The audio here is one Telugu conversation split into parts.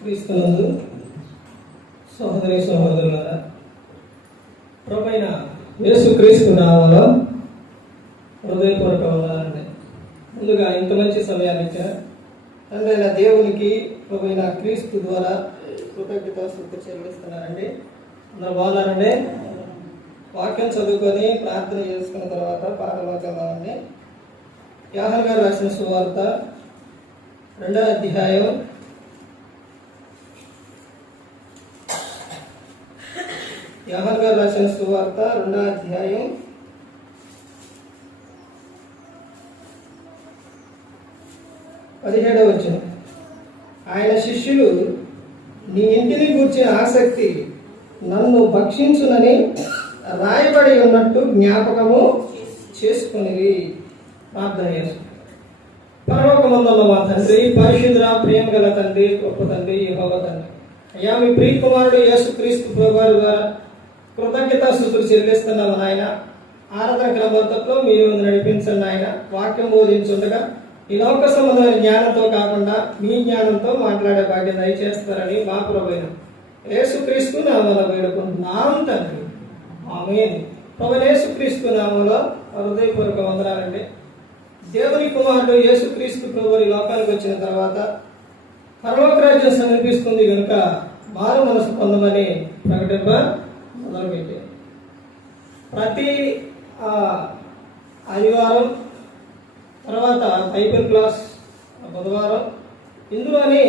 క్రీస్తునందు సహోదరి సహోదరులారా, ప్రభువైన యేసుక్రీస్తు నామములో హృదయపూర్వక వందనాలండి. ముందుగా ఇంత మంచి సమయాన్ని ఇచ్చిన తండ్రి అయిన దేవునికి ప్రభువైన క్రీస్తు ద్వారా కృతజ్ఞతాస్తుతులు చెల్లిస్తున్నారండి. అందరూ బాగున్నారండి. వాక్యం చదువుకొని ప్రార్థన చేసుకున్న తర్వాత పాఠంలోకి వెళ్దామండి. యోహాను గారు రాసిన సువార్త 2వ అధ్యాయం 17వ వచనం. ఆయన శిష్యులు, నీ ఇంటిని గూర్చిన ఆసక్తి నన్ను భక్షించునని రాయబడి ఉన్నట్టు జ్ఞాపకము చేసుకుని ప్రార్థన చేసు. పరలోకమందున్న మా తండ్రి, పరిశుద్ధ ప్రేమ గల తండ్రి, గొప్ప తండ్రి, యెహోవా తండ్రి, అయ్యా మీ ప్రియకుమారుడు యేసుక్రీస్తు ప్రభువారి ద్వారా కృతజ్ఞతాస్తుతులు చెల్లిస్తున్నాము నాయన. ఆరాధన క్రమంలో మీరు నడిపించండి నాయన. వాక్యం బోధించుండగా ఈ లోక సంబంధమైన జ్ఞానంతో కాకుండా మీ జ్ఞానంతో మాట్లాడే భాగ్యం దయచేస్తారని మా ప్రభువైన యేసుక్రీస్తు నామములో వేడుకుంటున్నాం తండ్రి, ఆమేన్. ప్రభువైన యేసుక్రీస్తు నామములో హృదయపూర్వక వందనాలండి. దేవుని కుమారుడు యేసుక్రీస్తు ప్రభువు ఈ లోకానికి వచ్చిన తర్వాత పరలోక రాజ్యం సమీపిస్తుంది కనుక మారు మనసు పొందమని ప్రకటింప మొదలుపెట్టారు. ప్రతి ఆదివారం తర్వాత బైబిల్ క్లాస్ బుధవారం ఇందులోని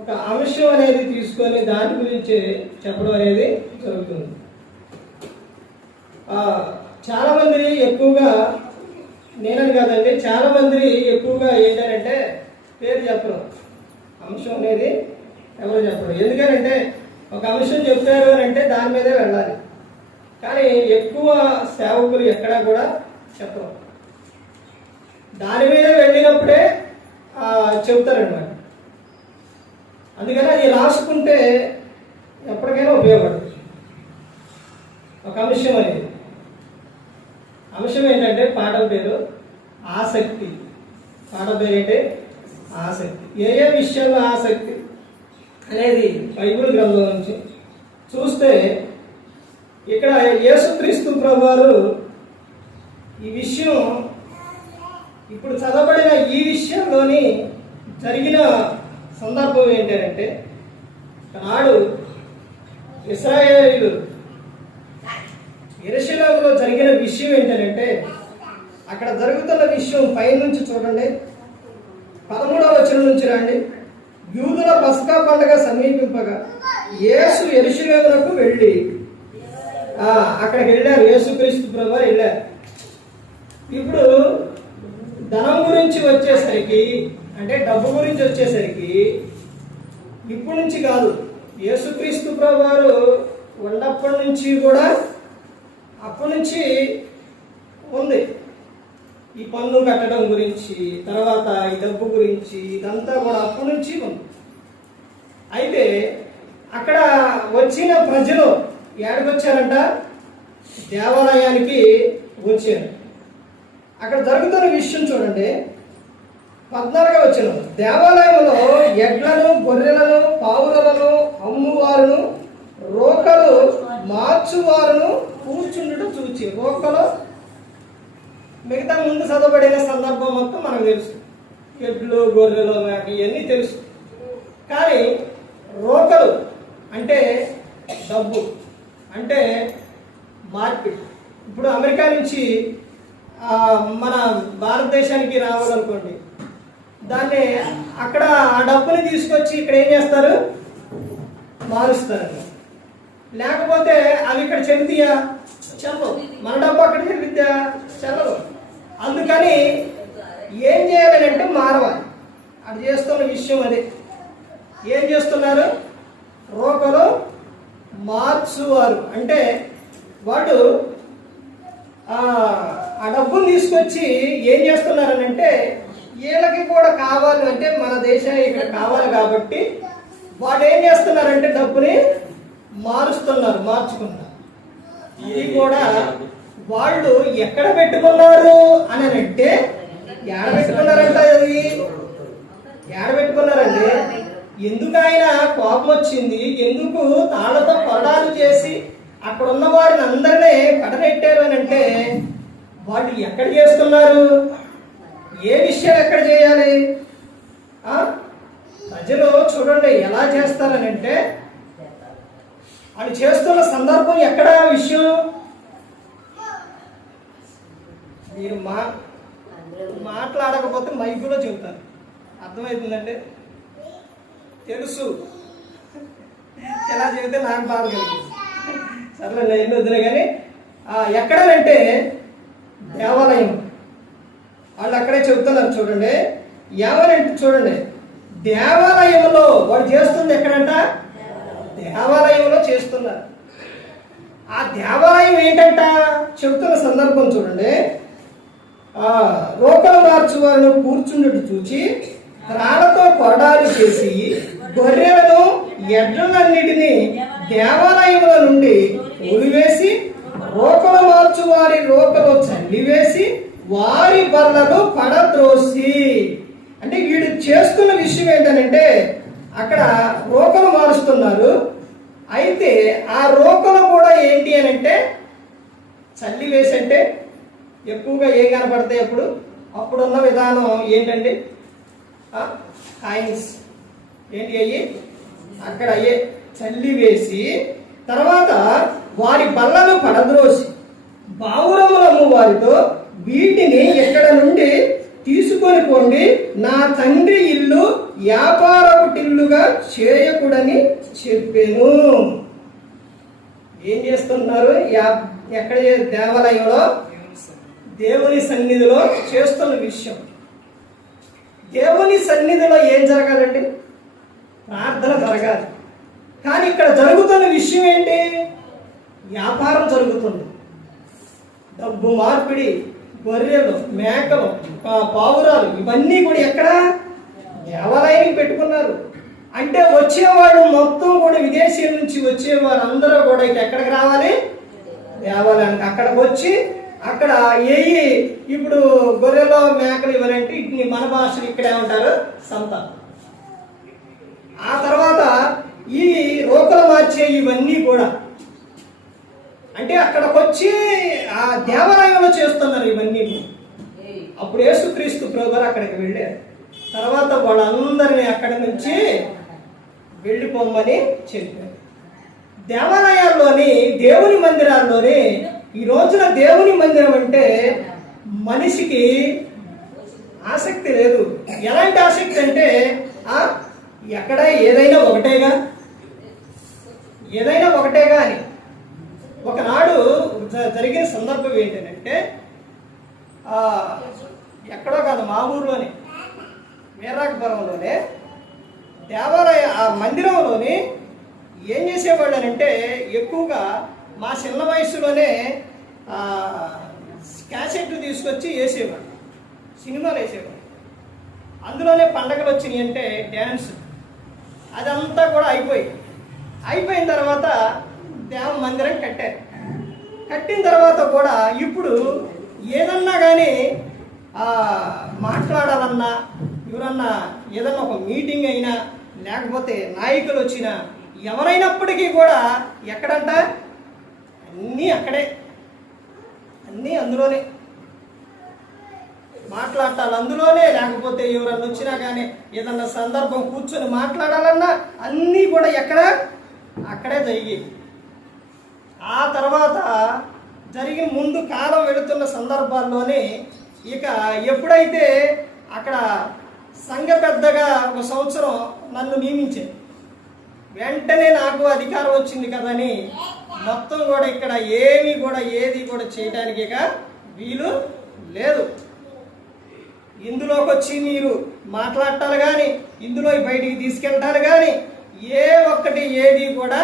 ఒక అంశం అనేది తీసుకొని దాని గురించి చెప్పడం అనేది జరుగుతుంది. చాలామంది ఎక్కువగా, నేనని కాదండి, చాలామంది ఎక్కువగా ఏంటంటే పేరు చెప్పరు, అంశం అనేది ఎవరు చెప్పరు. ఎందుకంటే ఒక అంశం చెప్తారు అని అంటే దాని మీదే వెళ్ళాలి. కానీ ఎక్కువ సేవకులు ఎక్కడా కూడా చెప్పరు. దాని మీద వెళ్ళినప్పుడే చెబుతారన్నమాట. అందుకని అది రాసుకుంటే ఎప్పటికైనా ఉపయోగపడుతుంది. ఒక అంశం అనేది, అంశం ఏంటంటే పాఠం పేరు ఆసక్తి. పాఠం పేరు ఏంటి? ఆసక్తి. ఏ ఏ విషయంలో ఆసక్తి అనేది బైబిల్ గ్రంథం నుంచి చూస్తే ఇక్కడ యేసుక్రీస్తు ప్రభువారు ఈ విషయం, ఇప్పుడు చదవబడిన ఈ విషయంలోని జరిగిన సందర్భం ఏంటంటే, నాడు ఇశ్రాయేలీయులు యెరూషలేములో జరిగిన విషయం ఏంటంటే, అక్కడ జరుగుతున్న విషయం పైనుంచి చూడండి, 13వ వచనం నుంచి రండి. యూదుల పస్కా పండుగ సమీపింపగా యేసు యెరూషలేమునకు వెళ్ళి, అక్కడికి వెళ్ళారు. యేసుక్రీస్తు ప్రభువారు వెళ్ళారు. ఇప్పుడు ధనం గురించి వచ్చేసరికి, అంటే డబ్బు గురించి వచ్చేసరికి ఇప్పటి నుంచి కాదు, యేసుక్రీస్తు ప్రభువారు ఉన్నప్పటి నుంచి కూడా, అప్పటి నుంచి ఉంది ఈ పన్ను కట్టడం గురించి, తర్వాత ఈ డబ్బు గురించి, ఇదంతా కూడా అప్పటి నుంచి ఉంది. అయితే అక్కడ వచ్చిన ప్రజలు ఎక్కడికి వచ్చారంట? దేవాలయానికి వచ్చారు. అక్కడ జరుగుతున్న విషయం చూడండి, 14వ వచనం. దేవాలయంలో ఎడ్లను, గొర్రెలను, పావురలను అమ్మువారును, రోకలు మార్చువారును కూర్చుండటం చూచి. రోకలు మిగతా ముందు చదవబడిన సందర్భం మొత్తం మనకు తెలుసు. ఎడ్లు, గొర్రెలు, మేక ఇవన్నీ తెలుసు. కానీ రోకలు అంటే డబ్బు, అంటే మార్కెట్. ఇప్పుడు అమెరికా నుంచి మన భారతదేశానికి రావాలనుకోండి, దాన్ని అక్కడ ఆ డబ్బుని తీసుకొచ్చి ఇక్కడ ఏం చేస్తారు? మారుస్తారు. లేకపోతే అవి ఇక్కడ చెల్లుతాయా? చెల్లవు. మన డబ్బు అక్కడ చెల్లుద్దా? చెల్లవు. అందుకని ఏం చేయాలంటే మారవాలి. అది చేస్తున్న విషయం అదే. ఏం చేస్తున్నారు? రోకలు మార్చువారు అంటే వాడు ఆ డబ్బును తీసుకొచ్చి ఏం చేస్తున్నారనంటే, వీళ్ళకి కూడా కావాలి, అంటే మన దేశం ఇక్కడ కావాలి కాబట్టి వాడు ఏం చేస్తున్నారంటే డబ్బుని మారుస్తున్నారు, మార్చుకున్నారు. ఇది కూడా వాళ్ళు ఎక్కడ పెట్టుకున్నారు అని అంటే, ఏడ పెట్టుకున్నారంట? అది ఏడ పెట్టుకున్నారంటే, ఎందుకు ఆయన కోపం వచ్చింది, ఎందుకు తాళ్లతో కొరడాలు చేసి అక్కడ ఉన్న వారిని అందరినీ పడనెట్టారు అని అంటే వాళ్ళు ఎక్కడ చేస్తున్నారు? ఏ విషయాలు ఎక్కడ చేయాలి? ప్రజలు చూడండి ఎలా చేస్తారని అంటే వాళ్ళు చేస్తున్న సందర్భం ఎక్కడ విషయం? మీరు మాట్లాడకపోతే మైకులో చెబుతారు, అర్థమవుతుందండి? తెలుసు ఎలా చెబితే నాకు బాధ కలిగింది. సర్లే నేను వదిలే. కానీ ఎక్కడనంటే దేవాలయం, వాళ్ళు అక్కడే చెబుతున్నారు. చూడండి ఏమనంటే, చూడండి దేవాలయంలో వాడు చేస్తుంది ఎక్కడంట? దేవాలయంలో చేస్తున్నారు. ఆ దేవాలయం ఏంటంట చెబుతున్న సందర్భం చూడండి. రోకలు మార్చు వారిని కూర్చున్నట్టు చూచి రాళ్లతో కొరడాలు చేసి గొర్రెలను ఎడ్లన్నిటినీ దేవాలయముల నుండి ఊరివేసి రోకలు మార్చు వారి రోకలు చల్లివేసి వారి బర్లను పడద్రోసి. అంటే వీడు చేస్తున్న విషయం ఏంటంటే అక్కడ రోకలు మారుస్తున్నారు. అయితే ఆ రోకలు కూడా ఏంటి అని అంటే చల్లివేసి, అంటే ఎక్కువగా ఏ కనపడతాయి అప్పుడున్న విధానం ఏంటండి? కాయిన్స్ ఏంటి అయ్యి అక్కడ అయ్యే చల్లివేసి తర్వాత వారి బల్లను పడద్రోసి బావురములమ్ము వారితో వీటిని ఎక్కడ నుండి తీసుకొని పోండి, నా తండ్రి ఇల్లు వ్యాపారపుటిల్లుగా చేయకూడని చెప్పాను. ఏం చేస్తున్నారు? ఎక్కడ? దేవాలయంలో దేవుని సన్నిధిలో చేస్తున్న విషయం. దేవుని సన్నిధిలో ఏం జరగాలండి? ప్రార్థన జరగాలి. కానీ ఇక్కడ జరుగుతున్న విషయం ఏంటి? వ్యాపారం జరుగుతుంది. డబ్బు మార్పిడి, గొర్రెలు, మేకలు, పావురాలు ఇవన్నీ కూడా ఎక్కడ? దేవాలయానికి పెట్టుకున్నారు. అంటే వచ్చేవాళ్ళు మొత్తం కూడా విదేశీయుల నుంచి వచ్చేవారు అందరూ కూడా ఎక్కడికి రావాలి? దేవాలయానికి. అక్కడికి వచ్చి అక్కడ ఇప్పుడు గొర్రెలు మేకలు ఇవనంటే ఇట్ని మన భాషలు ఇక్కడ ఏమంటారు? సంత. ఆ తర్వాత ఈ రోకలు మార్చే ఇవన్నీ కూడా అంటే అక్కడికి వచ్చి ఆ దేవాలయంలో చేస్తున్నారు ఇవన్నీ. అప్పుడు యేసుక్రీస్తు ప్రభువు అక్కడికి వెళ్ళారు. తర్వాత వాళ్ళందరినీ అక్కడి నుంచి వెళ్ళిపోమని చెప్పారు. దేవాలయాల్లోని, దేవుని మందిరాల్లోని ఈ రోజున దేవుని మందిరం అంటే మనిషికి ఆసక్తి లేదు. ఎలాంటి ఆసక్తి అంటే ఎక్కడ ఏదైనా ఒకటేగా అని. ఒకనాడు జరిగిన సందర్భం ఏంటంటే ఎక్కడో కాదు, మా ఊర్లోనే వీరాకపురంలోనే దేవాలయ ఆ మందిరంలోని ఏం చేసేవాళ్ళు అంటే ఎక్కువగా మా చిన్న వయసులోనే క్యాసెట్లు తీసుకొచ్చి వేసేవాడు, సినిమాలు వేసేవాడు. అందులోనే పండగలు వచ్చినాయి అంటే డ్యాన్స్, అదంతా కూడా అయిపోయిన తర్వాత దేవ మందిరం కట్టారు. కట్టిన తర్వాత కూడా ఇప్పుడు ఏదన్నా కానీ మాట్లాడాలన్నా, ఎవరన్నా ఏదన్నా ఒక మీటింగ్ అయినా, లేకపోతే నాయకులు వచ్చినా, ఎవరైనప్పటికీ కూడా ఎక్కడంట? అన్నీ అక్కడే, అన్నీ అందులోనే మాట్లాడాలి, అందులోనే. లేకపోతే ఎవరన్నా వచ్చినా కానీ ఏదన్నా సందర్భం కూర్చొని మాట్లాడాలన్నా అన్నీ కూడా ఎక్కడ? అక్కడే జరిగేవి. ఆ తర్వాత జరిగిన ముందు కాలం వెళుతున్న సందర్భాల్లోనే ఇక ఎప్పుడైతే అక్కడ సంఘ పెద్దగా ఒక సంవత్సరం నన్ను నియమించారు, వెంటనే నాకు అధికారం వచ్చింది కదని మొత్తం కూడా ఇక్కడ ఏది కూడా చేయడానికి ఇక వీలు లేదు. ఇందులోకి వచ్చి మీరు మాట్లాడటాలు కానీ, ఇందులో బయటికి తీసుకెళ్ళటాలు కానీ ఏది కూడా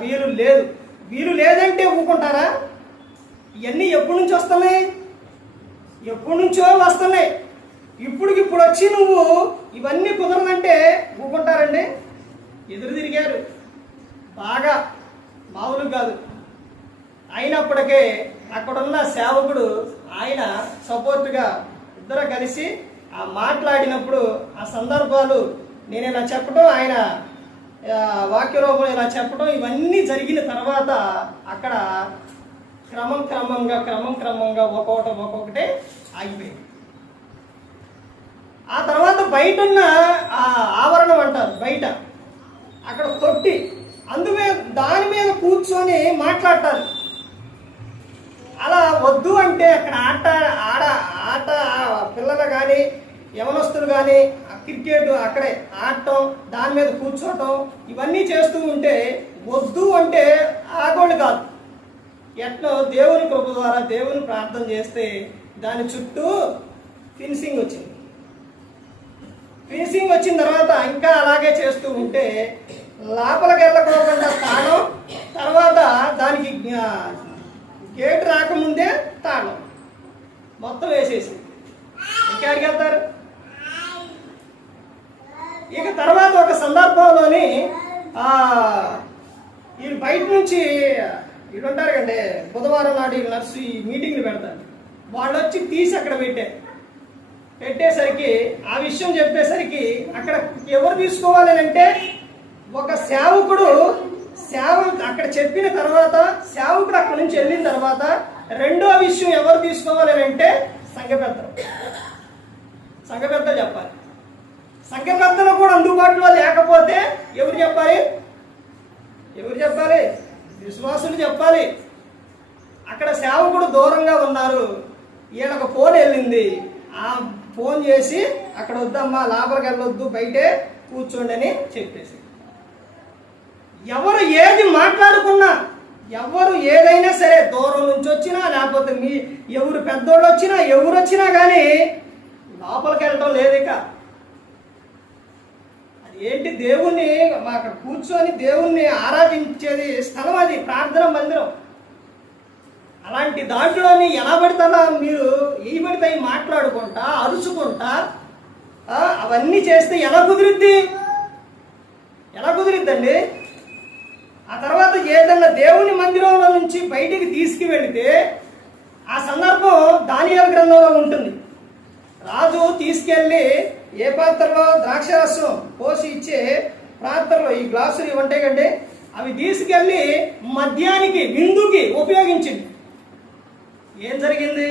వీలు లేదు. వీలు లేదంటే ఊరుకుంటారా? ఇవన్నీ ఎప్పటి నుంచి వస్తున్నాయి? ఎప్పటి నుంచో వస్తున్నాయి. ఇప్పుడు వచ్చి నువ్వు ఇవన్నీ కుదరదంటే ఊరుకుంటారండి? ఎదురు తిరిగారు బాగా, మామూలు కాదు. అయినప్పటికే అక్కడున్న సేవకుడు ఆయన సపోర్టుగా ఇద్దరు కలిసి మాట్లాడినప్పుడు ఆ సందర్భాలు నేను ఇలా చెప్పడం, ఆయన వాక్య రూపంలో ఇలా చెప్పడం, ఇవన్నీ జరిగిన తర్వాత అక్కడ క్రమం క్రమంగా ఒక్కొక్కటే ఆగిపోయింది. ఆ తర్వాత బయట ఉన్న ఆవరణం అంటారు, బయట అక్కడ తొట్టి, దాని మీద కూర్చొని మాట్లాడతారు. అలా వద్దు అంటే అక్కడ ఆట పిల్లలు కానీ యవనస్తులు కానీ క్రికెట్ అక్కడే ఆడటం, దాని మీద కూర్చోటం, ఇవన్నీ చేస్తూ ఉంటే వద్దు అంటే ఆగోళ్ళు కాదు. ఎట్లా దేవుని కృప ద్వారా దేవుని ప్రార్థన చేస్తే దాని చుట్టూ ఫినిషింగ్ వచ్చింది. ఫినిషింగ్ వచ్చిన తర్వాత ఇంకా అలాగే చేస్తూ ఉంటే లోపలికి వెళ్ళకోకుండా తాళం, తర్వాత దానికి గేట్ రాకముందే తాళం మొత్తం వేసేసి ఇంకెక్కడికి వెళ్తారు. ఇక తర్వాత ఒక సందర్భంలోని వీళ్ళు బయట నుంచి వీళ్ళు ఉంటారు కండి, బుధవారం నాడు వీళ్ళు నర్సు ఈ మీటింగ్లు పెడతారు. వాళ్ళు వచ్చి తీసి అక్కడ పెట్టేసరికి ఆ విషయం చెప్పేసరికి అక్కడ ఎవరు తీసుకోవాలి అంటే ఒక సేవకుడు అక్కడ చెప్పిన తర్వాత సేవకుడు అక్కడ నుంచి వెళ్ళిన తర్వాత రెండో విషయం ఎవరు తీసుకోవాలి అంటే సంఘ పెద్దలు చెప్పాలి. సంఘ పెద్దలు కూడా అందుబాటులో లేకపోతే ఎవరు చెప్పాలి? విశ్వాసులు చెప్పాలి. అక్కడ సేవకుడు దూరంగా ఉన్నారు, వీళ్ళకు ఫోన్ వెళ్ళింది, ఆ ఫోన్ చేసి అక్కడ వద్దమ్మా, లోపలికి వెళ్ళొద్దు, బయటే కూర్చోండి అని చెప్పేసి, ఎవరు ఏది మాట్లాడుకున్నా, ఎవరు ఏదైనా సరే, దూరం నుంచి వచ్చినా లేకపోతే ఎవరు పెద్దోళ్ళు వచ్చినా ఎవరు వచ్చినా కానీ లోపలికి వెళ్ళటం లేదు. ఇక అది ఏంటి, దేవుణ్ణి అక్కడ కూర్చొని దేవుణ్ణి ఆరాధించేది స్థలం, అది ప్రార్థన మందిరం. అలాంటి దాంట్లోని ఎలా పడతారా మీరు ఏ పడితే మాట్లాడుకుంటా అరుచుకుంటా అవన్నీ చేస్తే ఎలా కుదిరిద్దండి? ఆ తర్వాత ఏదన్నా దేవుని మందిరంలో నుంచి బయటికి తీసుకువెళితే ఆ సందర్భం దానియేలు గ్రంథంలో ఉంటుంది. రాజు తీసుకెళ్ళి ఏ పాత్రలో ద్రాక్షరసం పోసి ఇచ్చే పాత్రలో ఈ గ్లాసులు ఇవి ఉంటాయి కండి, అవి తీసుకెళ్ళి మద్యానికి విందుకి ఉపయోగించింది. ఏం జరిగింది?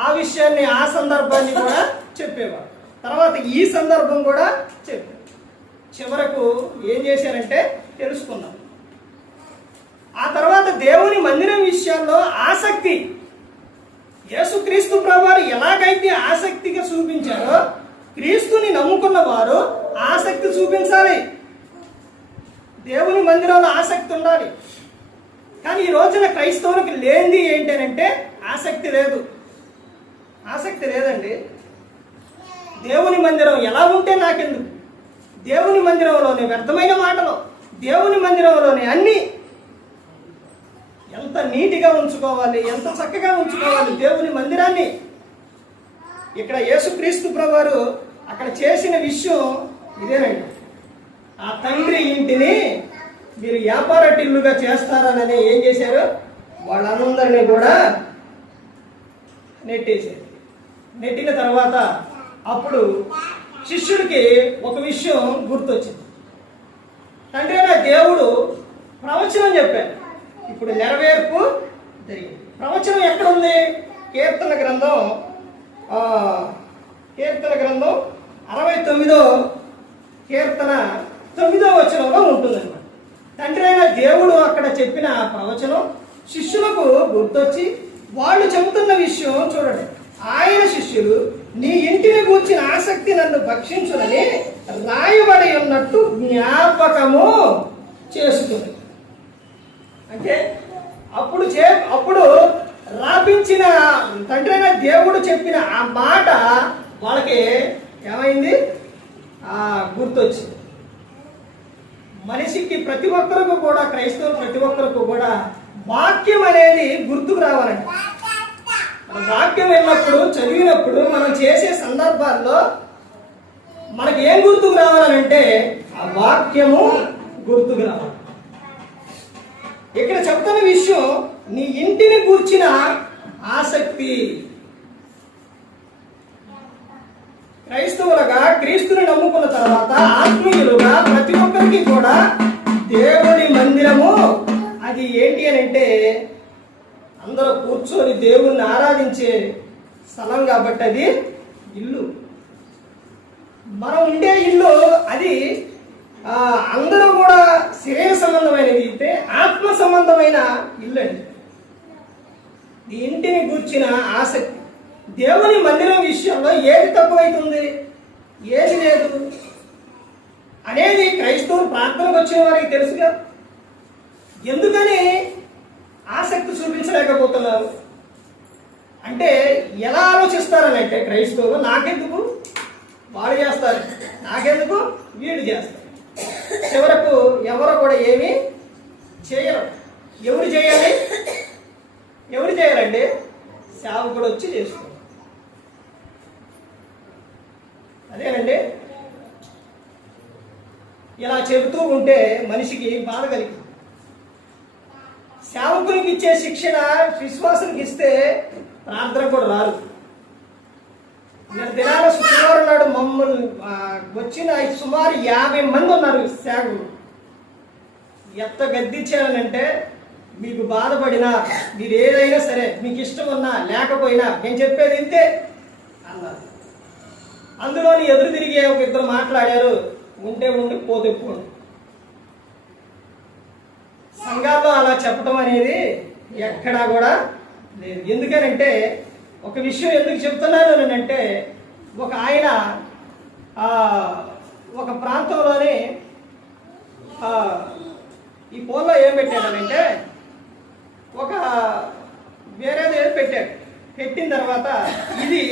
ఆ విషయాన్ని ఆ సందర్భాన్ని కూడా చెప్పేవారు. తర్వాత ఈ సందర్భం కూడా చెప్పారు. చివరకు ఏం చేశారంటే తెలుసుకున్నాం. ఆ తర్వాత దేవుని మందిరం విషయాల్లో ఆసక్తి, యేసుక్రీస్తు ప్రభువారు ఎలాగైతే ఆసక్తిగా చూపించారో క్రీస్తుని నమ్ముకున్న వారు ఆసక్తి చూపించాలి. దేవుని మందిరంలో ఆసక్తి ఉండాలి. కానీ ఈ రోజున క్రైస్తవులకు లేనిది ఏంటంటే ఆసక్తి లేదండి. దేవుని మందిరం ఎలా ఉంటే నాకెందుకు, దేవుని మందిరంలోనే వ్యర్థమైన మాటలు, దేవుని మందిరంలోనే అన్ని ఎంత నీటిగా ఉంచుకోవాలి, ఎంత చక్కగా ఉంచుకోవాలి దేవుని మందిరాన్ని. ఇక్కడ యేసుక్రీస్తు ప్రభువారు అక్కడ చేసిన విషయం ఇదేనండి. ఆ తండ్రి ఇంటిని మీరు వ్యాపారటిల్లుగా చేస్తారని ఏం చేశారు, వాళ్ళందరినీ కూడా నెట్టేశారు. నెట్టిన తర్వాత అప్పుడు శిష్యుడికి ఒక విషయం గుర్తొచ్చింది. తండ్రి అయిన దేవుడు ప్రవచనం చెప్పారు, ఇప్పుడు నెరవేర్పు జరిగింది. ప్రవచనం ఎక్కడుంది? కీర్తన గ్రంథం 69వ కీర్తన 9వ వచనంలో ఉంటుందన్నమాట. తండ్రి అయిన దేవుడు అక్కడ చెప్పిన ప్రవచనం శిష్యులకు గుర్తొచ్చి వాళ్ళు చెబుతున్న విషయం చూడండి. ఆయన శిష్యులు నీ ఇంటిని గూర్చిన ఆసక్తి నన్ను భక్షించునని రాయబడి ఉన్నట్టు జ్ఞాపకము చేస్తుంది. అంటే అప్పుడు రాపించిన తండ్రి అయిన దేవుడు చెప్పిన ఆ మాట వాళ్ళకి ఏమైంది? గుర్తొచ్చింది. మనిషికి ప్రతి ఒక్కరికి కూడా, క్రైస్తవులు ప్రతి ఒక్కరికి కూడా వాక్యం అనేది గుర్తుకు రావాలండి. వాక్యం వెళ్ళినప్పుడు, చదివినప్పుడు, మనం చేసే సందర్భాల్లో మనకి ఏం గుర్తుకు రావాలంటే ఆ వాక్యము గుర్తుకు రావాలి. ఇక్కడ చెప్తున్న విషయం నీ ఇంటిని గూర్చిన ఆసక్తి. క్రైస్తవులుగా క్రీస్తుని నమ్ముకున్న తర్వాత ఆత్మీయులుగా ప్రతి ఒక్కరికి కూడా దేవుని మందిరము అది ఏంటి అని అంటే అందరూ కూర్చొని దేవుణ్ణి ఆరాధించే స్థలం కాబట్టి అది ఇల్లు. మనం ఉండే ఇల్లు అది అందరూ కూడా శరీర సంబంధమైనది అయితే ఆత్మ సంబంధమైన ఇల్లు అండి. ఇంటిని గూర్చిన ఆసక్తి దేవుని మందిరం విషయంలో ఏది తక్కువైతుంది, ఏది లేదు అనేది క్రైస్తవులు ప్రార్థనకు వచ్చిన వారికి తెలుసుగా. ఎందుకని ఆసక్తి చూపించలేకపోతున్నారు అంటే ఎలా ఆలోచిస్తారని అంటే క్రైస్తవులు నాకెందుకు వాడు చేస్తారు, నాకెందుకు వీడు చేస్తారు. చివరకు ఎవరు కూడా ఏమీ చేయరు. ఎవరు చేయాలి, ఎవరు చేయాలండి? సేవకుడు వచ్చి చేసుకో. అదేనండి. ఇలా చెబుతూ ఉంటే మనిషికి బాధ కలిగింది. సేవకునికి ఇచ్చే శిక్షణ విశ్వాసానికి ఇస్తే ప్రార్థన కూడా రారు. దినాల శుక్రవారం నాడు మమ్మల్ని వచ్చిన సుమారు 50 మంది ఉన్నారు సేవకులు. ఎంత గద్దించానంటే మీకు బాధపడినా మీరు ఏదైనా సరే మీకు ఇష్టం ఉన్నా లేకపోయినా నేను చెప్పేది ఇంతే అన్నారు. అందులోని ఎదురు తిరిగి ఒక ఇద్దరు మాట్లాడారు, ఉంటే ఉండి పోతే పోండి. సంఘాల్లో అలా చెప్పడం అనేది ఎక్కడా కూడా లేదు. ఎందుకనంటే ఒక విషయం ఎందుకు చెప్తున్నాను అని అంటే ఒక ఆయన ఒక ప్రాంతంలోనే ఈ ఫోన్లో ఏం పెట్టాడనంటే ఒక వేరేది ఏదో పెట్టాడు. పెట్టిన తర్వాత ఇది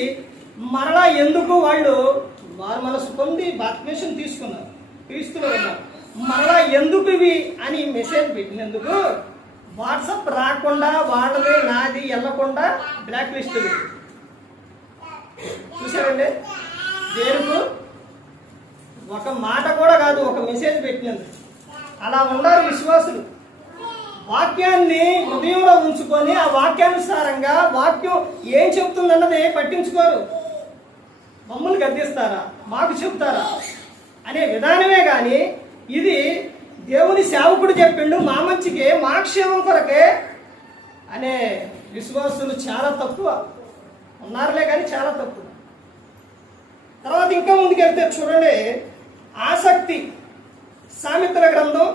మరలా ఎందుకు వారు మనసు పొంది బాప్తిస్మం తీసుకున్నారు, క్రీస్తులో ఉన్నారు, మరలా ఎందుకు ఇవి అని మెసేజ్ పెట్టినందుకు వాట్సాప్ రాకుండా వాళ్ళది నాది వెళ్ళకుండా బ్లాక్ లిస్ట్ చూసారండి. దేనికి ఒక మాట కూడా కాదు, ఒక మెసేజ్ పెట్టినందుకు. అలా ఉన్నారు విశ్వాసులు. వాక్యాన్ని హృదయంలో ఉంచుకొని ఆ వాక్యానుసారంగా వాక్యం ఏం చెప్తుందన్నది పట్టించుకోరు. మమ్మల్ని గద్దిస్తారా, మాకు చెప్తారా అనే విధానమే కానీ ఇది దేవుని సేవకుడు చెప్పిండు మా మంచికే మా క్షేమం కొరకే అనే విశ్వాసులు చాలా తక్కువ ఉన్నారులే, కానీ చాలా తక్కువ. తర్వాత ఇంకా ముందుకెళ్తే చూడండి, ఆసక్తి. సామెతల గ్రంథం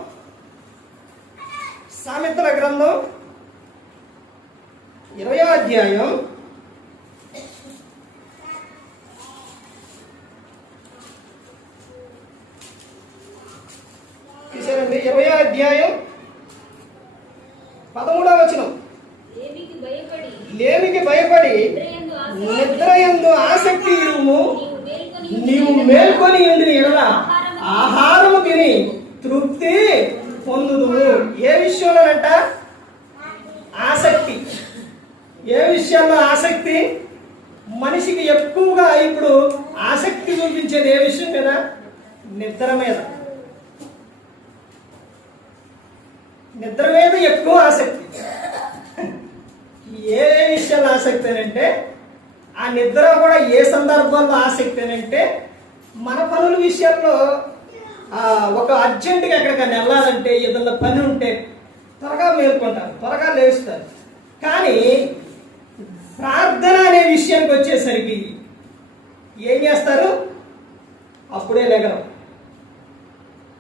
20వ అధ్యాయం 20వ అధ్యాయం 13వ వచనం. లేమికి భయపడి నిద్రయందు ఆసక్తి ఇడుము, నీవు మేల్కొని ఉండిన ఎడల ఆహారము తిని తృప్తి పొందుదువు. ఏ విషయంలోనంట ఆసక్తి? ఏ విషయంలో ఆసక్తి? మనిషికి ఎక్కువగా ఇప్పుడు ఆసక్తి చూపించేది ఏ విషయం మీద? నిద్ర మీద. నిద్ర మీద ఎక్కువ ఆసక్తి. ఏ విషయంలో ఆసక్తి అంటే ఆ నిద్ర కూడా ఏ సందర్భంలో ఆసక్తి అంటే మన పనుల విషయంలో ఒక అర్జెంటుగా ఎక్కడికైనా వెళ్ళాలంటే ఏదన్నా పని ఉంటే త్వరగా మేల్కొంటారు, త్వరగా లేస్తారు. కానీ ప్రార్థన అనే విషయానికి వచ్చేసరికి ఏం చేస్తారు? అప్పుడే లెగరం.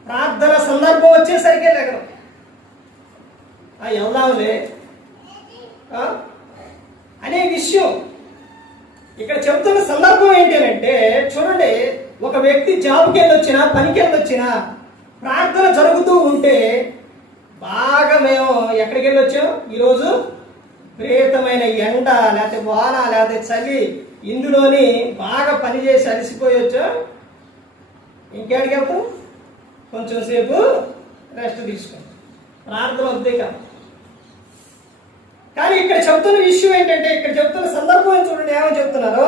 ప్రార్థన సందర్భం వచ్చేసరికే లెగరం. వెళ్దాంలే అనే విషయం ఇక్కడ చెప్తున్న సందర్భం ఏంటి అంటే చూడండి, ఒక వ్యక్తి జాబ్కి వెళ్ళొచ్చినా పనికి వెళ్ళొచ్చినా ప్రార్థన జరుగుతూ ఉంటే బాగా మేము ఎక్కడికి వెళ్ళొచ్చాం ఈరోజు? విపరీతమైన ఎండ లేకపోతే వాన లేకపోతే చలి, ఇందులోని బాగా పనిచేసి అలసిపోయి వచ్చాం. ఇంకేడికి వెళ్తాం? కొంచెం సేపు రెస్ట్ తీసుకుంటాం, ప్రార్థన వద్దే కాదు. కానీ ఇక్కడ చెప్తున్న విషయం ఏంటంటే, ఇక్కడ చెప్తున్న సందర్భం చూడండి ఏమని చెప్తున్నారో,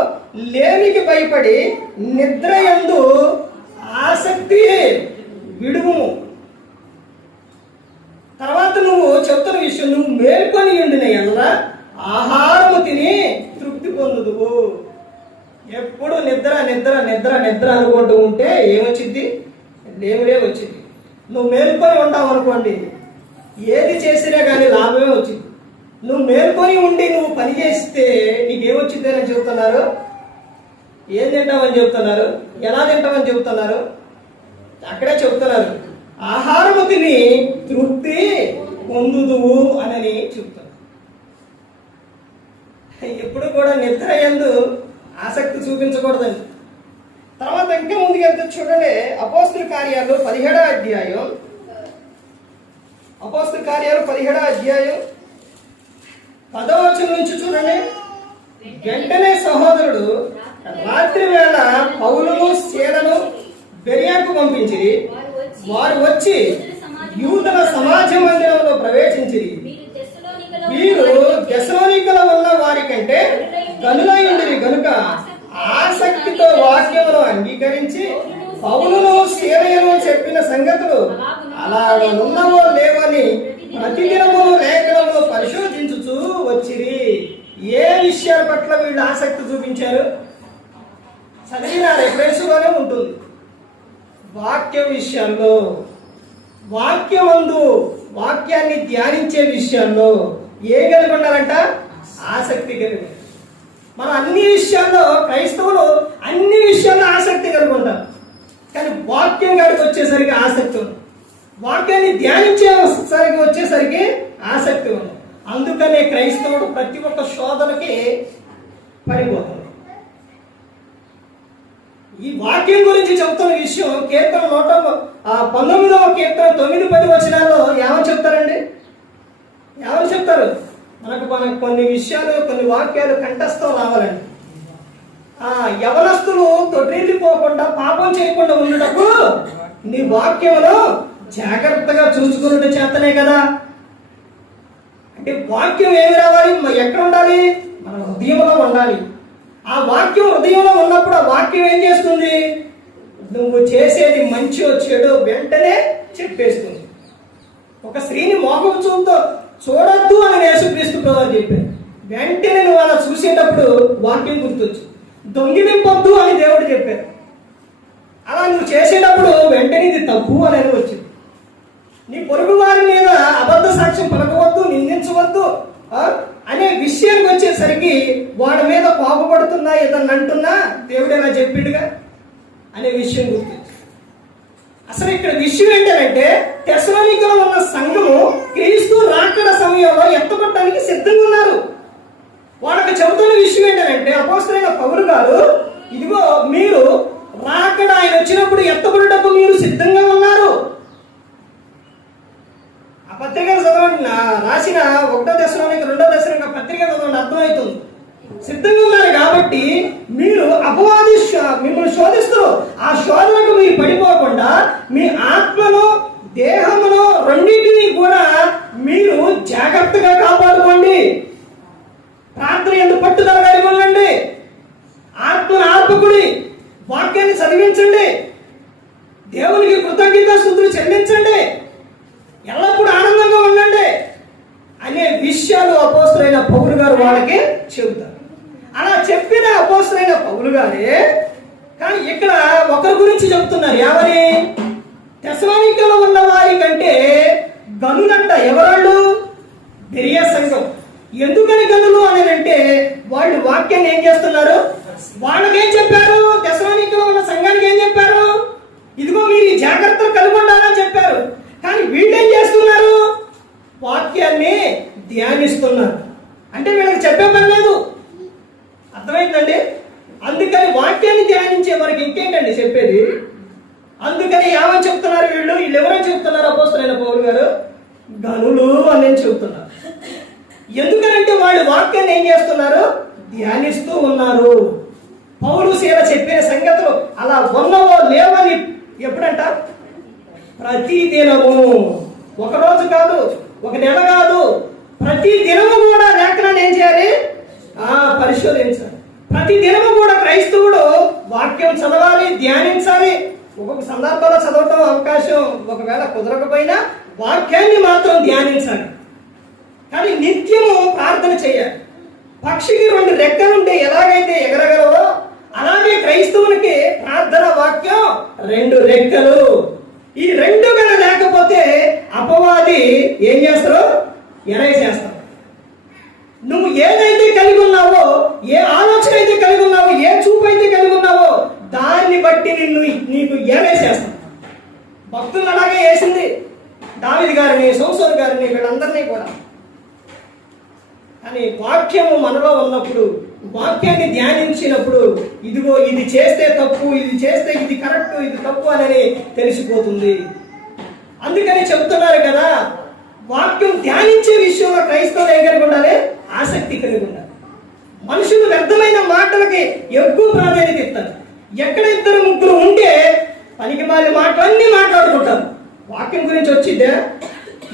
లేమికి భయపడి నిద్రయందు ఆసక్తి విడుము. తర్వాత నువ్వు చెప్తున్న విషయం, నువ్వు మేల్కొని ఉండిన ఎడల ఆహారము తిని తృప్తి పొందుదువు. ఎప్పుడు నిద్ర నిద్ర నిద్ర నిద్ర అనుకుంటూ ఉంటే ఏమొచ్చింది? లేవులే వచ్చింది. నువ్వు మేలుకొని ఉంటావు అనుకోండి, ఏది చేసినా కానీ లాభమే వచ్చింది. నువ్వు మేలుకొని ఉండి నువ్వు పని చేస్తే నీకేమొచ్చింది అని చెబుతున్నారు? ఏం తింటామని చెబుతున్నారు? ఎలా తింటామని చెబుతున్నారు? అక్కడే చెబుతున్నారు, ఆహారము తిని తృప్తి పొందుదువు అని చెబుతున్నారు. ఎప్పుడు కూడా నిద్ర యందు ఆసక్తి చూపించకూడదండి. తర్వాత ఇంకా ముందుకెళ్తే చూడండి, అపోస్తుల కార్యాలు 17వ అధ్యాయం. అపోస్తుల కార్యాలు 17వ అధ్యాయం 10వ వచనం నుంచి చూడండి. వెంటనే సహోదరుడు రాత్రి వేళ పౌలును సీలను బెరియాకు పంపించి వారు వచ్చి యూదుల సమాజ మందిరంలో ప్రవేశించి, వీరు దెస్సలోనికలో ఉన్న వారి కంటే గనులై ఉండిరి గనుక ఆసక్తితో వాక్యమును అంగీకరించి పౌలును సీలయను చెప్పిన సంగతులు అలాగున్నవో లేవని ప్రతిదినము లేఖనములు పరిశోధించుచూ వచ్చిరి. ఏ విషయాల పట్ల వీళ్ళు ఆసక్తి చూపించారు? చదివిన రెఫరెన్స్లోనే ఉంటుంది. వాక్య విషయాల్లో, వాక్యమందు వాక్యాన్ని ధ్యానించే విషయాల్లో ఏం కలిగి ఉండాలంట? ఆసక్తి కలిగి. మనం అన్ని విషయాల్లో, క్రైస్తవులు అన్ని విషయాల్లో ఆసక్తి కలిగి ఉంటారు. కానీ వాక్యం కాడికి వచ్చేసరికి ఆసక్తి ఉంది, వాక్యాన్ని ధ్యానించేసరికి వచ్చేసరికి ఆసక్తి ఉంది. అందుకనే క్రైస్తవుడు ప్రతి ఒక్క శోధనకి పడిపోతాడు. ఈ వాక్యం గురించి చెప్తున్న విషయం కీర్తన 119వ కీర్తన 9-10 వచనాల్లో ఏమని చెప్తారండి? ఏమని చెప్తారు? మనకు కొన్ని విషయాలు, కొన్ని వాక్యాలు కంఠస్థం రావాలండి. యవనస్తులు తొట్టిల్లిపోకుండా పాపం చేయకుండా ఉండటకు నీ వాక్యంలో జాగ్రత్తగా చూసుకున్నట్టు చేతనే కదా. అంటే వాక్యం ఏమి రావాలి? ఎక్కడ ఉండాలి? మన హృదయంలో ఉండాలి. ఆ వాక్యం హృదయంలో ఉన్నప్పుడు ఆ వాక్యం ఏం చేస్తుంది? నువ్వు చేసేది మంచి చెడు వెంటనే చెప్పేస్తుంది. ఒక స్త్రీని మోహం చూపుతో చూడొద్దు అని యేసుక్రీస్తు ప్రభువు చెప్పారు. వెంటనే నువ్వు అలా చూసేటప్పుడు వాక్యం గుర్తొచ్చు. దొంగిలింపొద్దు అని దేవుడు చెప్పారు. అలా నువ్వు చేసేటప్పుడు వెంటనే ఇది తప్పు అని వచ్చింది. నీ పొరుగు వారి మీద అబద్ధ సాక్ష్యం పలకవద్దు, నిందించవద్దు అనే విషయానికి వచ్చేసరికి వాడి మీద కోపపడుతున్నా, ఏదన్నా అంటున్నా దేవుడు ఎలా చెప్పిండుగా అనే విషయం గుర్తు. అసలు ఇక్కడ విషయం ఏంటంటే, తెస్సలోనికలో ఉన్న సంఘము క్రీస్తు రాకడ సమయంలో ఎత్తపడటానికి సిద్ధంగా ఉన్నారు. వాళ్ళకి చెబుతున్న విషయం ఏంటంటే, అపోస్తలుడైన పౌలు గారు, ఇదిగో మీరు రాకడ ఆయన వచ్చినప్పుడు ఎత్తబడుటకు మీరు సిద్ధంగా ఉన్నారు. ఆ పత్రికలు చదవండి, రాసిన 1వ దశలోనిక 2వ దశలోనిక పత్రిక చదవండి, అర్థమవుతుంది. సిద్ధంగా ఉన్నారు కాబట్టి మీరు అపవాది మిమ్మల్ని శోధిస్తారు. ఆ శోధనకు మీరు పడిపోకుండా మీ ఆత్మను, దేహమును రెండింటినీ కూడా మీరు జాగ్రత్తగా కాపాడుకోండి. ప్రార్థన ఎందుకు పట్టుదల కలిగి ఉండండి. ఆత్మను ఆర్పకుడి, వాక్యాన్ని చదివించండి, దేవునికి కృతజ్ఞతాస్తుతులు చెల్లించండి, ఎల్లప్పుడూ ఆనందంగా ఉండండి అనే విషయాలు అపోస్తలుడైన పౌలు గారు వాళ్ళకి చెబుతారు. అలా చెప్పిన అపోస్తలుడైన పౌలు గారే కానీ ఇక్కడ ఒకరి గురించి చెబుతున్నారు. ఏమని? తెస్సలోనికలో ఉన్న వారి కంటే గనులంట. ఎవరాళ్ళు? బెరియా సంఘం. ఎందుకని గనులు అని అంటే, వాళ్ళు వాక్యాన్ని ఏం చేస్తున్నారు? వాళ్ళకేం చెప్పారు? తెస్సలోనికలో ఉన్న సంఘానికి ఏం చెప్పారు? ఇదిగో మీరు ఈ జాగ్రత్తలు కలిగి ఉండాలని చెప్పారు. కానీ వీళ్ళేం చేస్తున్నారు? వాక్యాన్ని ధ్యానిస్తున్నారు. అంటే వీళ్ళకి చెప్పే పని లేదు. అర్థమైందండి? అందుకని వాక్యాన్ని ధ్యానించే మనకి ఇంకేంటండి చెప్పేది? అందుకని ఏమని చెప్తున్నారు వీళ్ళు ఎవరని చెప్తున్నారు? అపోస్తలుడైన పౌలు గారు గనులు అని చెబుతున్నారు. ఎందుకనంటే వాళ్ళు వాక్యాన్ని ఏం చేస్తున్నారు? ధ్యానిస్తూ ఉన్నారు. పౌలు సీల చెప్పిన సంగతులు అలా ఉన్నవో లేవని ఎప్పుడంట? ప్రతి దినము. ఒకరోజు కాదు, ఒక నెల కాదు, ప్రతి దినము కూడా లేఖనాన్ని ఏం చేయాలి? పరిశోధించాలి. ప్రతి దినము కూడా క్రైస్తవుడు వాక్యం చదవాలి, ధ్యానించాలి. ఒక్కొక్క సందర్భంలో చదవటం అవకాశం ఒకవేళ కుదరకపోయినా వాక్యాన్ని మాత్రం ధ్యానించాలి. కానీ నిత్యము ప్రార్థన చేయాలి. పక్షికి 2 రెక్కలుంటే ఎలాగైతే ఎగరగలవో అలాగే క్రైస్తవునికి ప్రార్థన వాక్యం 2 రెక్కలు. ఈ 2 గల లేకపోతే అపవాది ఏం చేస్తారు? ఎరేసేస్తారు. నువ్వు ఏదైతే కలిగి ఉన్నావో, ఏ ఆలోచన అయితే కలిగి ఉన్నావో, ఏ చూపు అయితే కలిగి ఉన్నావో దాన్ని బట్టి నీకు ఎరేసేస్తాను. భక్తులు అలాగే వేసింది, దావీదు గారిని, సంసోను గారిని, వీళ్ళందరినీ కూడా. కానీ వాక్యము మనలో ఉన్నప్పుడు, వాక్యాన్ని ధ్యానించినప్పుడు, ఇదిగో ఇది చేస్తే తప్పు, ఇది చేస్తే ఇది కరెక్ట్, ఇది తప్పు అని తెలిసిపోతుంది. అందుకని చెప్తున్నారు కదా, వాక్యం ధ్యానించే విషయంలో క్రైస్తవులు ఏం కలిగి ఉండాలి? ఆసక్తి కలిగి ఉండాలి. మనుషులు వ్యర్థమైన మాటలకి ఎక్కువ ప్రాధాన్యత ఇస్తారు. ఎక్కడ 2-3 ఉంటే పనికి మాలి మాటలన్నీ మాట్లాడుకుంటారు. వాక్యం గురించి వచ్చిద్దే,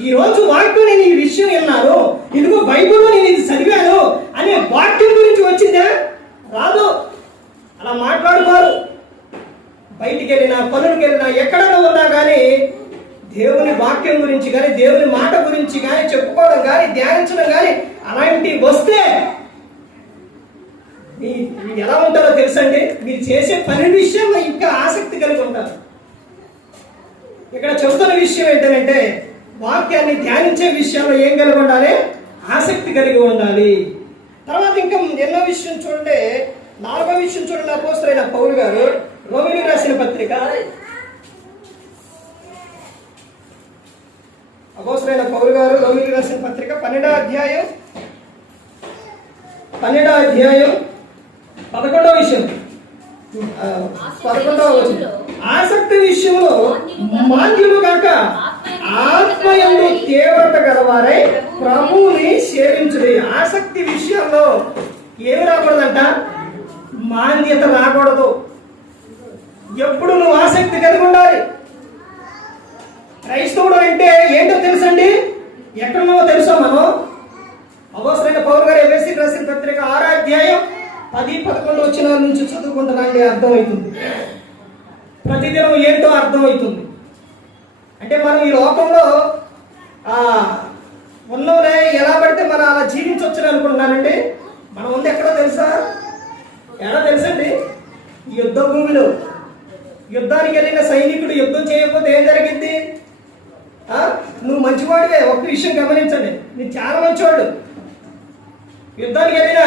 ఈ రోజు వాక్యం నేను ఈ విషయం విన్నాను, ఇదిగో బైబిల్లో నేను ఇది చదివాను అనే వాక్యం గురించి వచ్చిందే రాదు. అలా మాట్లాడుకోరు. బయటికి వెళ్ళినా, పనులకు వెళ్ళినా, ఎక్కడైనా ఉన్నా కానీ దేవుని వాక్యం గురించి కానీ, దేవుని మాట గురించి కానీ చెప్పుకోవడం కానీ, ధ్యానించడం కానీ అలాంటివి వస్తే మీరు ఎలా ఉంటారో తెలుసండి. మీరు చేసే పని విషయంలో ఇంకా ఆసక్తి కలిగి ఉంటారు. ఇక్కడ చెబుతున్న విషయం ఏంటంటే, వాక్యాన్ని ధ్యానించే విషయంలో ఏం కలిగి ఉండాలి? ఆసక్తి కలిగి ఉండాలి. తర్వాత ఇంకా ఎన్నో విషయం చూడండి. 4వ విషయం చూడండి. అపోస్తలుడైన పౌలు గారు రోమీయులకు రాసిన పత్రిక, అపోస్తలుడైన పౌలు గారు రోమీయులకు రాసిన పత్రిక 12వ అధ్యాయం 11వ విషయం, 11వ వచనం. ఆసక్తి విషయంలో మాంద్యులు కాక ఆత్మయందు తీవ్రత గలవారై ప్రభువుని సేవించుడి. ఆసక్తి విషయంలో ఏమి రాకూడదంట? మాంద్యత రాకూడదు. ఎప్పుడు నువ్వు ఆసక్తి కలిగి ఉండాలి. క్రైస్తవుడు అంటే ఏంటో తెలుసండి. ఎక్కడున్నావో తెలుసా మనం? అపోస్తలుడైన పౌలు గారు ఎఫెసీయులకు రాసిన పత్రిక 6వ అధ్యాయం 10-11 వచనాల నుంచి చదువుకుంటున్నాండి, అర్థమవుతుంది. ప్రతిదినం ఏంటో అర్థమవుతుంది. అంటే మనం ఈ లోకంలో ఉన్నోనే ఎలా పడితే మనం అలా జీవించవచ్చు అనుకుంటున్నానండి. మనం ఉంది ఎక్కడో తెలుసా? ఎలా తెలుసండి? యుద్ధ భూమిలో యుద్ధానికి వెళ్ళిన సైనికుడు యుద్ధం చేయకపోతే ఏం జరిగింది? నువ్వు మంచివాడివే. ఒక్క విషయం గమనించండి, నువ్వు చాలా మంచివాడు. యుద్ధానికి వెళ్ళిన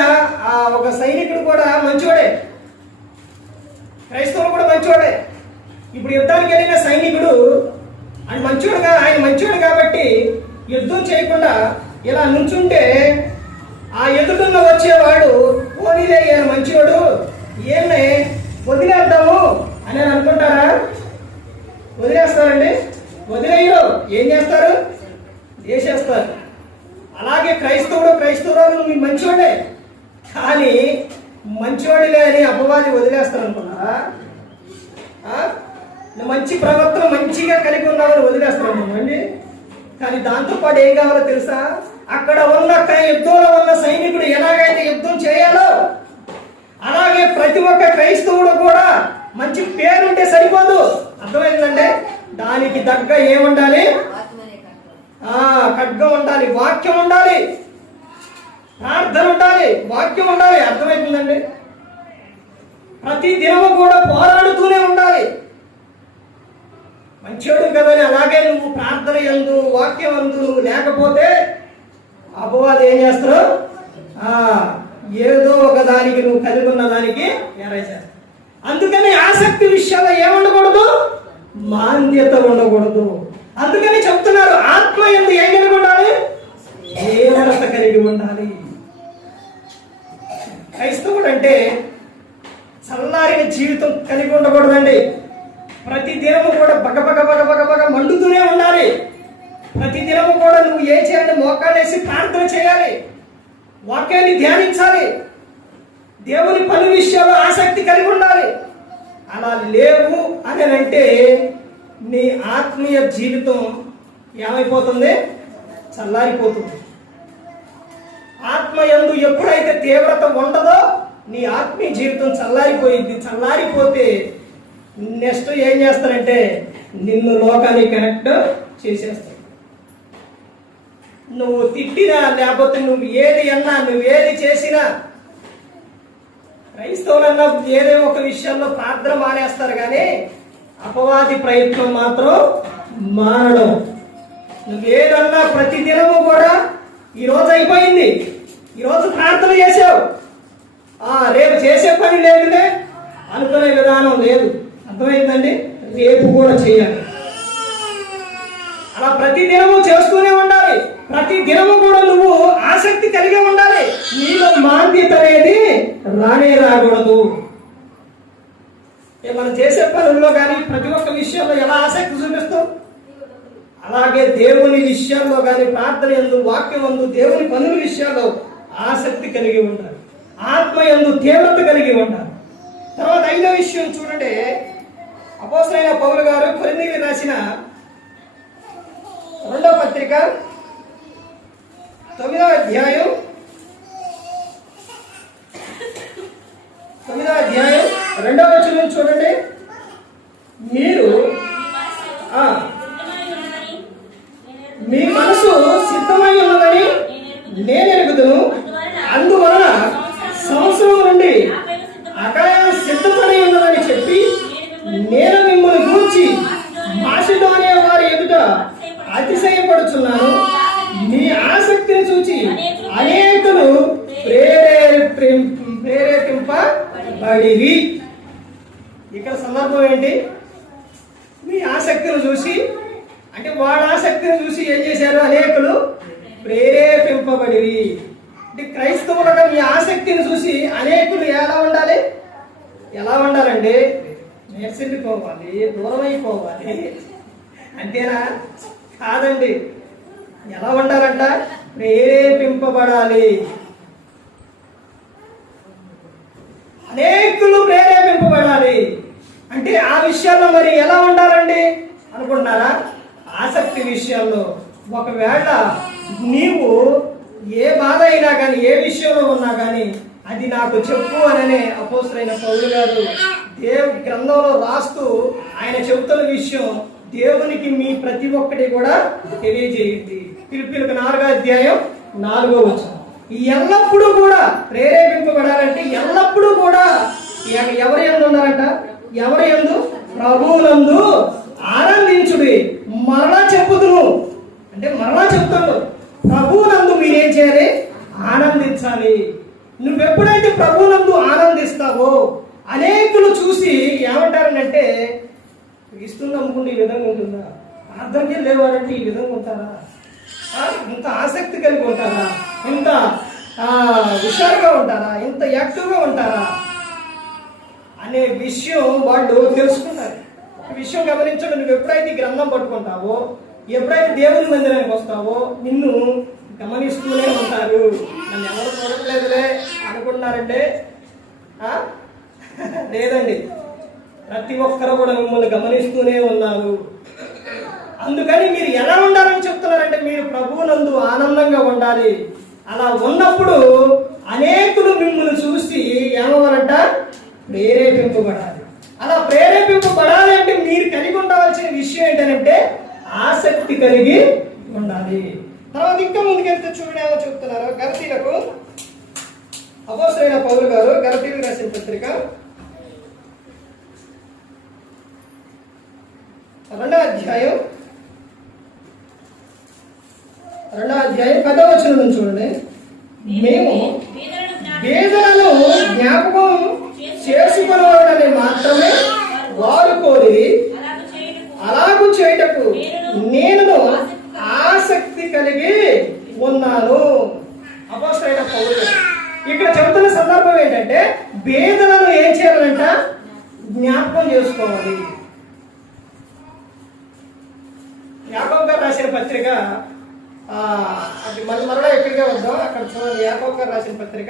ఒక సైనికుడు కూడా మంచివాడే, క్రైస్తవులు కూడా మంచివాడే. ఇప్పుడు యుద్ధానికి వెళ్ళిన సైనికుడు ఆయన మంచివాడు కాబట్టి యుద్ధం చేయకుండా ఇలా నుంచుంటే ఆ ఎదుటిన్న వచ్చేవాడు పోనీలే ఈయన మంచివాడు, ఈయన్ని వదిలేద్దాము అని అనుకుంటారా? వదిలేస్తారండి? వదిలేయరు. ఏం చేస్తారు? వేసేస్తారు. అలాగే క్రైస్తవురాలు మీ మంచివాడే, కానీ మంచివాడిలే అని అపవాది వదిలేస్తారు అనుకున్నారా? మంచి ప్రవర్తన మంచిగా కలిగి ఉన్నామని వదిలేస్తాను అండి. కానీ దాంతోపాటు ఏం కావాలో తెలుసా? అక్కడ ఉన్న యుద్ధంలో ఉన్న సైనికుడు ఎలాగైతే యుద్ధం చేయాలో అలాగే ప్రతి ఒక్క క్రైస్తవుడు కూడా మంచి పేరుంటే సరిపోదు. అర్థమైందంటే దానికి తగ్గ ఏముండాలి? ఖడ్గం ఉండాలి, వాక్యం ఉండాలి, ప్రార్థన ఉండాలి, వాక్యం ఉండాలి. అర్థమవుతుందండి? ప్రతి దినము కూడా పోరాడుతూనే ఉండాలి. మంచోడు కదని అలాగే నువ్వు ప్రార్థన యందు, వాక్యం అందు నువ్వు లేకపోతే అపవాది ఏం చేస్తారు? ఏదో ఒక దానికి నువ్వు కలిగి ఉన్న దానికి ఎరేసేస్తారు. అందుకని ఆసక్తి విషయాల్లో ఏముండకూడదు? మాంద్యత ఉండకూడదు. అందుకని చెప్తున్నారు, ఆత్మ యందు ఏం కలిగి ఉండాలి? తీవ్రత కలిగి ఉండాలి. క్రైస్తవుడు అంటే చల్లారిన జీవితం కలిగి ఉండకూడదండి. ప్రతి దినము కూడా బగ మండుతూనే ఉండాలి. ప్రతి దినము కూడా నువ్వు ఏ చేయాలి? మోకాళ్ళేసి ప్రార్థన చేయాలి, వాక్యాన్ని ధ్యానించాలి, దేవుని పని విషయాల్లో ఆసక్తి కలిగి ఉండాలి. అలా లేవు అని అంటే నీ ఆత్మీయ జీవితం ఏమైపోతుంది? చల్లారిపోతుంది. ఆత్మ యందు ఎప్పుడైతే తీవ్రత ఉండదో నీ ఆత్మీయ జీవితం చల్లారిపోయింది. చల్లారిపోతే నెక్స్ట్ ఏం చేస్తారంటే నిన్ను లోకానికి కనెక్ట్ చేసేస్తారు. నువ్వు తిట్టినా, లేకపోతే నువ్వు ఏది అన్నా, నువ్వు ఏది చేసినా క్రైస్తవులన్నా ఏదో ఒక విషయంలో ప్రార్థన మానేస్తారు కానీ అపవాది ప్రయత్నం మాత్రం మానడం. నువ్వేదన్నా ప్రతి దినము కూడా ఈరోజు అయిపోయింది, ఈరోజు ప్రార్థన చేసావు, రేపు చేసే పని లేదులే అనుకునే విధానం లేదు. అర్థమైందండి? రేపు కూడా చేయాలి. అలా ప్రతి దినము చేస్తూనే ఉండాలి. ప్రతి దినము కూడా నువ్వు ఆసక్తి కలిగి ఉండాలి. నీలో మాంద్యత అనేది రానే రాకూడదు. మనం చేసే పనుల్లో కానీ ప్రతి ఒక్క విషయంలో ఎలా ఆసక్తి చూపిస్తాం, అలాగే దేవుని విషయాల్లో కానీ ప్రార్థన యందు, వాక్యం యందు, దేవుని పనుల విషయాల్లో ఆసక్తి కలిగి ఉండాలి. ఆత్మ యందు తీవ్రత కలిగి ఉండాలి. తర్వాత 5వ విషయం చూడండి, అపోస్తలుడైన పౌలు గారు కొరింథీయులకు రాసిన 2వ పత్రిక 9వ అధ్యాయం 2వ వచనం చూడండి. మీరు మీ మనసు సిద్ధమై ఉన్నదని నేను ఎరుగుదును, అందువలన సంవత్సరం నుండి అకాయం సిద్ధపడి ఉన్నదని చెప్పి నేను మిమ్మల్ని గూర్చి మాసిదోనియా వారి ఎదుట అతిశయపడుచున్నాను. మీ ఆసక్తిని చూచి అనేకులు ప్రేరేపింపబడిరి. ఇక్కడ సందర్భం ఏంటి? మీ ఆసక్తిని చూసి, అంటే వాళ్ళ ఆసక్తిని చూసి ఏం చేశారు? అనేకులు ప్రేరేపింపబడిరి. అంటే క్రైస్తవులుగా మీ ఆసక్తిని చూసి అనేకులు ఎలా ఉండాలండి? నేర్చెల్లిపోవాలి, దూరం అయిపోవాలి. అంతేనా? కాదండి. ఎలా ఉండాలంట? ప్రేరేపింపబడాలి. అనేకులు ప్రేరేపింపబడాలి అంటే ఆ విషయాల్లో మరి ఎలా ఉండాలండి అనుకుంటున్నారా? ఆసక్తి విషయాల్లో. ఒకవేళ నీవు ఏ బాధ అయినా కానీ, ఏ విషయంలో ఉన్నా కానీ అది నాకు చెప్పు అననే అపోస్తలుడైన పౌలు గారు గ్రంథంలో రాస్తూ ఆయన చెబుతున్న విషయం దేవునికి మీ ప్రతి ఒక్కటి కూడా తెలియజేయండి. ఫిలిప్పీయులకు 4వ అధ్యాయం 4వ వచనం. ఎల్లప్పుడూ కూడా ప్రేరేపింపబడాలంటే ఎల్లప్పుడూ కూడా ఎవరి యందు ఉన్నారంట? ఎవరి యందు? ప్రభువునందు ఆనందించుడి. మరలా చెప్పుదును అంటే మరలా చెప్తాడు, ప్రభువునందు మీరేం చేయాలి? ఆనందించాలి. నువ్వెప్పుడైతే ప్రభువునందు ఆనందిస్తావో అనేకులు చూసి ఏమంటారనంటే, క్రీస్తుని నమ్ముకుంటే ఈ విధంగా ఉంటుందా? ప్రార్థనకి వెళ్ళేవారంటే ఈ విధంగా ఉంటారా? ఇంత ఆసక్తి కలిగి ఉంటారా? ఇంత హుషారుగా ఉంటారా? ఇంత యాక్టివ్గా ఉంటారా అనే విషయం వాళ్ళు తెలుసుకున్నారు. ఒక విషయం గమనించండి, నువ్వు ఎప్పుడైతే ఈ గ్రంథం పట్టుకుంటావో, ఎప్పుడైతే దేవుని మందిరానికి వస్తావో నిన్ను గమనిస్తూనే ఉంటారు. నన్ను ఎవరు చూడట్లేదులే అనుకుంటున్నారంటే లేదండి, ప్రతి ఒక్కరు కూడా మిమ్మల్ని గమనిస్తూనే ఉన్నారు. అందుకని మీరు ఎలా ఉండాలని చెప్తున్నారంటే మీరు ప్రభువునందు ఆనందంగా ఉండాలి. అలా ఉన్నప్పుడు అనేకులు మిమ్మల్ని చూసి ఏమవ్వాలంట? ప్రేరేపింపబడాలి. అలా ప్రేరేపింపబడాలి అంటే మీరు కలిగి ఉండవలసిన విషయం ఏంటంటే ఆసక్తి కలిగి ఉండాలి. తర్వాత ఇంకా ముందుకెళ్తే చూడండి ఏమో చెప్తున్నారు. గలతీయులకు అపోస్తలుడైన పౌలు గారు గలతీయులకు రాసిన పత్రిక 2వ అధ్యాయం 10వ వచనం చూడండి. మేము పేదలను జ్ఞాపకం చేసుకునేవాడని మాత్రమే వారు కోరి, అలాగూ చేయుటకు నేను ఆసక్తి కలిగి ఉన్నాను. అపోస్తలుడైన పౌలు ఇక్కడ చెబుతున్న సందర్భం ఏంటంటే పేదలను ఏం చేయాలంట? జ్ఞాపకం చేసుకోవాలి. యాకోబు గారు రాసిన పత్రిక, అది మరలా ఎక్కడికే వద్దాం, అక్కడ చూడండి. యాకోబు గారు రాసిన పత్రిక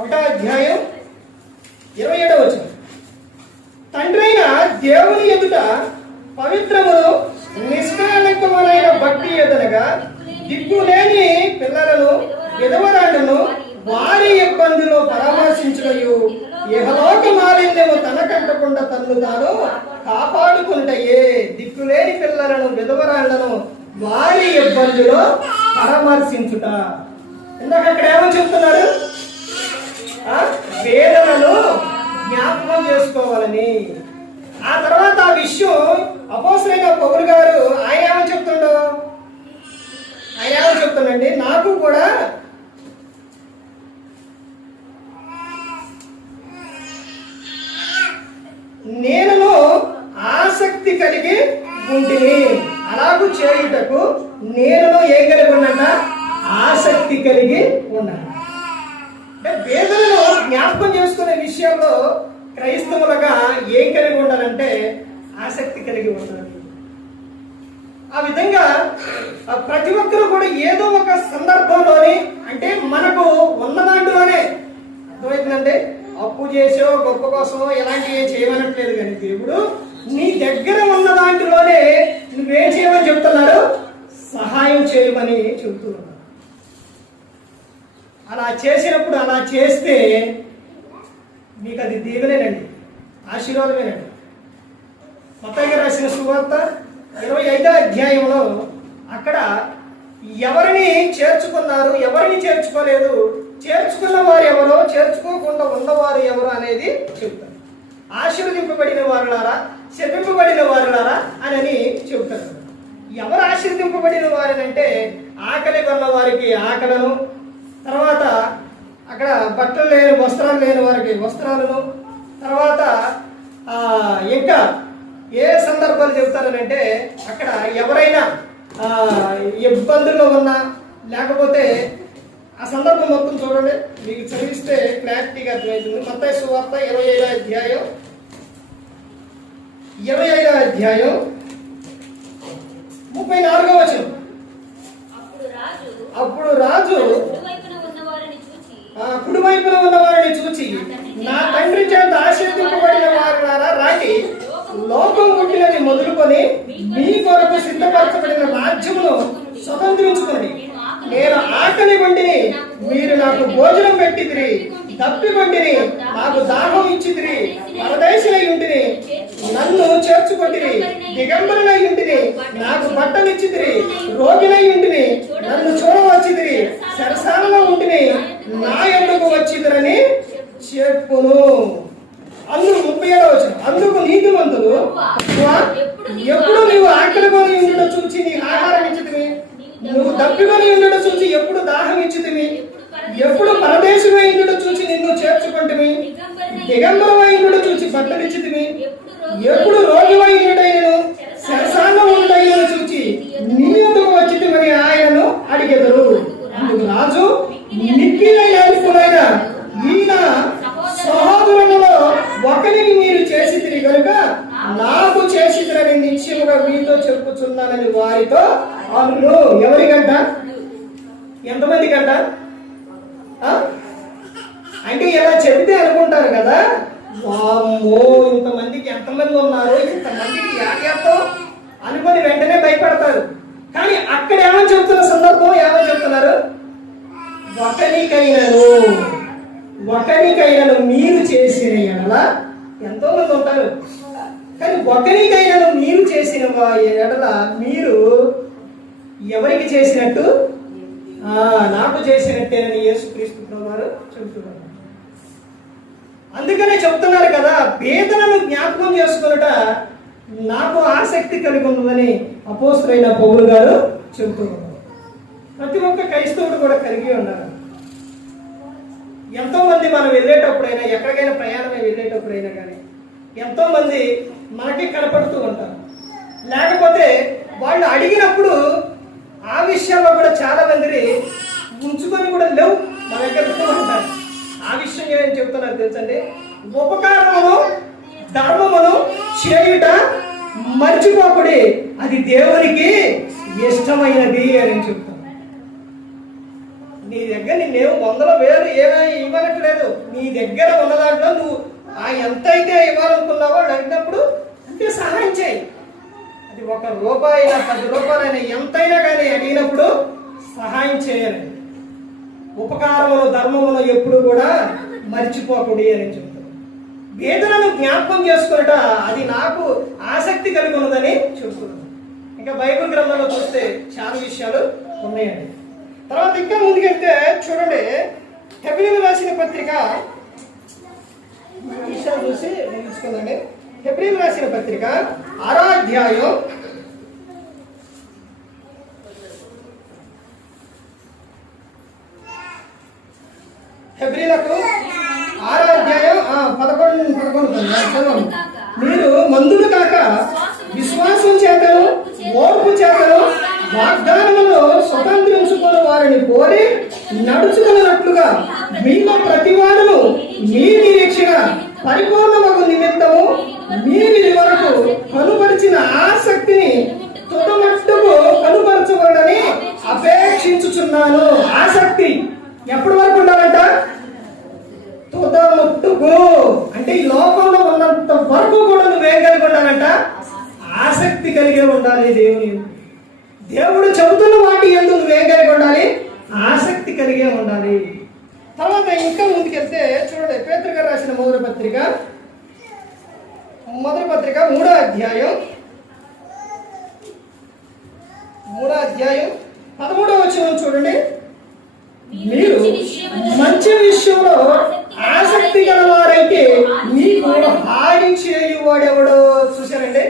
1వ అధ్యాయం 27వ వచనం. తండ్రి అయిన దేవుని ఎదుట పవిత్రమును నిష్కళంకమైన భక్తి ఎదురుగా దిక్కులేని పిల్లలను, విధవరాళ్లను వారి ఇబ్బందులు పరామర్శించుటయు, ఇహలోక మాలిన్యము తనకంటకుండా తన్ను తాను కాపాడుకుంటయే. దిక్కులేని పిల్లలను, విధవరాళ్లను వారి ఇబ్బందులు పరామర్శించుట. ఇందాక అక్కడ ఏమని చెప్తున్నారు? వేదనను జ్ఞాపకం చేసుకోవాలని. ఆ తర్వాత ఆ విషయం అపోస్తలుడైన పౌలు గారు ఆయన ఏమని చెప్తుండో, ఆయన ఏమని చెప్తుండండి, నాకు కూడా నేను ఆసక్తి కలిగి ఉంటిని, అలాగూ చేయుటకు నేను ఏం కలిగి ఉన్నట? ఆసక్తి కలిగి ఉన్నాను. అంటే వేదనను జ్ఞాపకం చేసుకునే విషయంలో క్రైస్తవులుగా ఏం కలిగి ఉండాలంటే ఆసక్తి కలిగి ఉండాలి. ఆ విధంగా ప్రతి ఒక్కరు కూడా ఏదో ఒక సందర్భంలోని, అంటే మనకు ఉన్న దాంట్లోనే, అర్థమవుతుందంటే అప్పు చేసో గొప్ప కోసమో ఎలాంటివి చేయమనట్లేదు, కానీ దేవుడు నీ దగ్గర ఉన్న దాంట్లోనే నువ్వేం చేయమని చెప్తున్నారు? సహాయం చేయమని చెబుతున్నాడు. అలా చేసినప్పుడు, అలా చేస్తే మీకు అది దీవెనేనండి, ఆశీర్వాదమేనండి. మత్తయి గారు రాసిన సువార్త 25వ అధ్యాయంలో అక్కడ ఎవరిని చేర్చుకున్నారు, ఎవరిని చేర్చుకోలేదు, చేర్చుకున్న వారు ఎవరో, చేర్చుకోకుండా ఉన్నవారు ఎవరు అనేది చెబుతారు. ఆశీర్వదింపబడిన వారులారా, శపింపబడిన వారులారా అని చెబుతారు. ఎవరు ఆశీర్వదింపబడిన వారనంటే ఆకలి కొన్న వారికి ఆకలను, తర్వాత అక్కడ బట్టలు లేని, వస్త్రాలు లేని వారికి వస్త్రాలను, తర్వాత ఇంకా ఏ సందర్భాలు చెబుతారనంటే అక్కడ ఎవరైనా ఇబ్బందుల్లో ఉన్నా, లేకపోతే ఆ సందర్భం మొత్తం చూడండి, మీకు చదివిస్తే క్లారిటీగా అర్థమవుతుంది. మత్తయి సువార్త 25వ అధ్యాయం 34వ వచనం. అప్పుడు రాజు కుడివైపున ఉన్న వారిని చూచి, నా తండ్రి చేత ఆశీర్వదింపబడిన వారులారా రండి, లోకం పుట్టినది మొదలుకొని మీ కొరకు సిద్ధపరచబడిన రాజ్యమును స్వతంత్రించుకోండి. నేను ఆకలి వంటిని, మీరు నాకు భోజనం పెట్టిదిరి, తప్పికొంటిని, నాకు దాహం ఇచ్చిదిరి, పరదేశినై ఉంటిని, నన్ను చేర్చుకొంటిరి, దిగంబరునై ఉంటిని, నాకు బట్టలు ఇచ్చిదిరి, రోగినై ఉంటిని, నన్ను చూడవచ్చిదిరి, సరసాలలో ఉంటిని, నా యొద్దకు వచ్చిదిరని చెప్పును. అందుకు 37వ వచనం. అందుకు నీతిమంతులు, ఎప్పుడు నీవు ఆకలి కొని ఉండడం చూచి నీ ఆహారం ఇచ్చితివి, నువ్వు తప్పికొని ఉండడం చూచి ఎప్పుడు దాహం ఇచ్చితివి, ఎప్పుడు పరదేశమై ఉండడం చూచి నిన్ను చేర్చుకుంటువి, దిగంబరమై ఉండడం చూచి బట్టలు ఇచ్చితివి, ఎప్పుడు రోగివై ఉండటైనను సరసాల్లో ఉండటైనను చూచి నీ యొద్దకు వచ్చితివని ఆయనను అడిగెదరు. అందుకు రాజు, నిప్పిలైన ఈయన సహోదరులలో ఒకరికి మీరు చేసితిరి కనుక నాకు చేసితిరని నిశ్చయముగా మీతో చెప్పుచున్నానని వారితో అను. ఎవరికంట? ఎంతమందికంట? అంటే ఇలా చెబితే అనుకుంటారు కదా, వామ్మో ఇంతమందికి ఎంతమంది ఉన్నారు, ఇంతమందికి యాకేస్తాం అనుకొని వెంటనే భయపడతారు. కానీ అక్కడ ఏమని చెప్తున్న సందర్భం, ఏమని చెప్తున్నారు? ఒకరికైనను మీరు చేసిన ఎడల, ఎంతో మంది ఉంటారు కానీ ఒకరికైనను మీరు చేసిన ఎడల మీరు ఎవరికి చేసినట్టు? నాకు చేసినట్టేనని యేసుక్రీస్తు ప్రభువారు చెబుతున్నారు. అందుకనే చెప్తున్నారు కదా, వేదనను జ్ఞాపకం చేసుకున్నట నాకు ఆసక్తి కలిగి ఉన్నదని అపోస్తలుడైన పౌలు గారు చెబుతున్నారు. ప్రతి ఒక్క క్రైస్తవుడు కూడా కలిగి ఉన్నారు. ఎంతో మంది మనం వెళ్ళేటప్పుడైనా, ఎక్కడికైనా ప్రయాణమే వెళ్ళేటప్పుడైనా కానీ ఎంతో మంది మనకి కనపడుతూ ఉంటారు. లేకపోతే వాళ్ళు అడిగినప్పుడు ఆ విషయాల్లో కూడా చాలా మంది ఉంచుకొని కూడా లేవు, మన దగ్గర ఉంటారు. ఆ విషయం ఏమని చెప్తున్నారు తెలుసండి? ఉపకారమును ధర్మమును చేయుట మర్చిపోకుడి, అది దేవునికి ఇష్టమైనది అని చెప్తాను. నీ దగ్గర నిన్నేమో 100,000 ఏమైనా ఇవ్వనట్లేదు, నీ దగ్గర ఉన్న దాంట్లో నువ్వు ఎంతైతే ఇవ్వాలనుకున్నావో అడిగినప్పుడు అంటే సహాయం చేయి. అది 1 రూపాయి 10 రూపాయలైనా ఎంతైనా కానీ అడిగినప్పుడు సహాయం చేయాలి. ఉపకారమును ధర్మమును ఎప్పుడు కూడా మర్చిపోకూడదు అని చెప్తారు. వేదనను జ్ఞాపకం చేసుకున్నట అది నాకు ఆసక్తి కలిగి ఉన్నదని చెప్తున్నాను. ఇంకా బైబిల్ గ్రంథంలో చూస్తే చాలా విషయాలు ఉన్నాయండి. తర్వాత ఇంకా ముందుకెళ్తే చూడండి, హెబ్రీయులకు రాసిన పత్రిక విషయాలు చూసి ముగించుకుందండి. హెబ్రీయులకు రాసిన పత్రిక 6వ అధ్యాయం 11 మీరు మందులు కాక విశ్వాసం చేతను ఓర్పు చేతను వాగ్దానములో స్వతంత్రించుకున్న వారిని కోరి నడుచుకున్నట్లుగా మీలో ప్రతివాడును మీ నిరీక్షణ పరిపూర్ణమగు నిమిత్తము మీరు వరకు కనుపరిచిన ఆసక్తిని తుదమట్టుకు కనుపరచబడని అపేక్షించుచున్నాను. ఆసక్తి ఎప్పటి వరకు ఉండాలంట? తుదముట్టుకు, అంటే ఈ లోకంలో ఉన్నంత వరకు కూడా నువ్వేం కలిగి ఉండాలంట? ఆసక్తి కలిగే ఉండాలి. దేవుడు చెబుతున్న వాటి యందు నువ్వేం కలిగి ఉండాలి? ఆసక్తి కలిగే ఉండాలి. తర్వాత ఇంకా ముందుకెళ్తే చూడండి, పేతురు గారు రాసిన మొదటి పత్రిక 3వ అధ్యాయం 13వ వచనం చూడండి. మీరు మంచి విషయంలో ఆసక్తి గలవారైతే మీకు హాని చేయువాడెవడో. చూశారండి,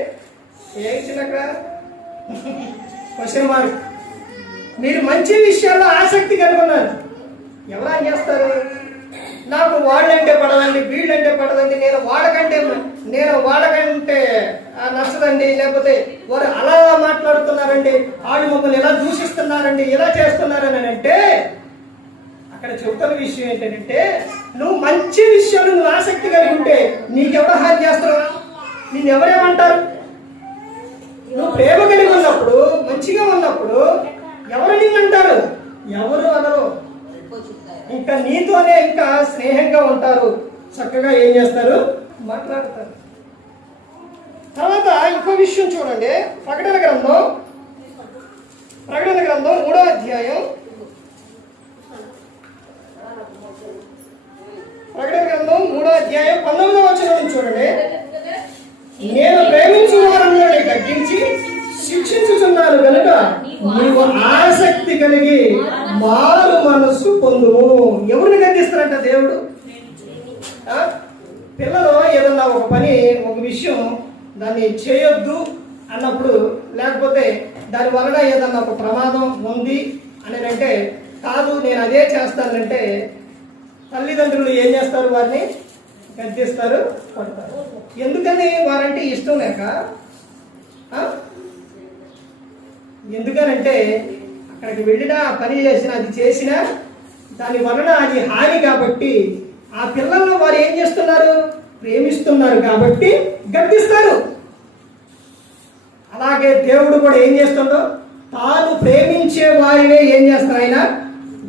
ఏం చిన్నక్కడ క్వశ్చన్ మార్క్. మీరు మంచి విషయాల్లో ఆసక్తి కలిగి ఉన్నారు. ఎవరు ఏం చేస్తారు? నాకు వాళ్ళంటే పడదండి, వీళ్ళంటే పడదండి, నేను వాళ్ళకంటే నచ్చదండి, లేకపోతే వారు అలా మాట్లాడుతున్నారండి, వాళ్ళు మమ్మల్ని ఎలా దూషిస్తున్నారండి, ఎలా చేస్తున్నారని అంటే అక్కడ చెప్తున్న విషయం ఏంటంటే, నువ్వు మంచి విషయాలు నువ్వు ఆసక్తి కలిగి ఉంటే నీకెవడ హాని చేస్తారు? నిన్నెవరేమంటారు? నువ్వు ప్రేమ కలిగి ఉన్నప్పుడు, మంచిగా ఉన్నప్పుడు ఎవరు నిన్నంటారు? ఎవరు అనరు. ఇంకా నీతోనే ఇంకా స్నేహంగా ఉంటారు, చక్కగా ఏం చేస్తారు? మాట్లాడతారు. తర్వాత ఇంకో విషయం చూడండి, ప్రకటన గ్రంథం 3వ అధ్యాయం 19వ వచనం చూడండి. నేను ప్రేమించు వారందరినీ గద్దించి శిక్షించుచున్నాను కనుక నీవు ఆసక్తి కలిగి మారు మనస్సు పొందుము. ఎవరిని గద్దిస్తారంట దేవుడు? పిల్లలు ఏదన్నా ఒక పని, ఒక విషయం దాన్ని చేయొద్దు అన్నప్పుడు, లేకపోతే దాని వలన ఏదన్నా ఒక ప్రమాదం ఉంది అని అంటే, కాదు నేను అదే చేస్తానంటే తల్లిదండ్రులు ఏం చేస్తారు? వారిని గద్దిస్తారు, కొడతారు. ఎందుకని? వారంటే ఇష్టం లేక. ఎందుకనంటే అక్కడికి వెళ్ళినా, పని చేసినా, అది చేసినా దాని వలన అది హాని కాబట్టి ఆ పిల్లలను వారు ఏం చేస్తున్నారు? ప్రేమిస్తున్నారు కాబట్టి గద్దిస్తారు. అలాగే దేవుడు కూడా ఏం చేస్తుండో, తాను ప్రేమించే వారినే ఏం చేస్తారు? ఆయన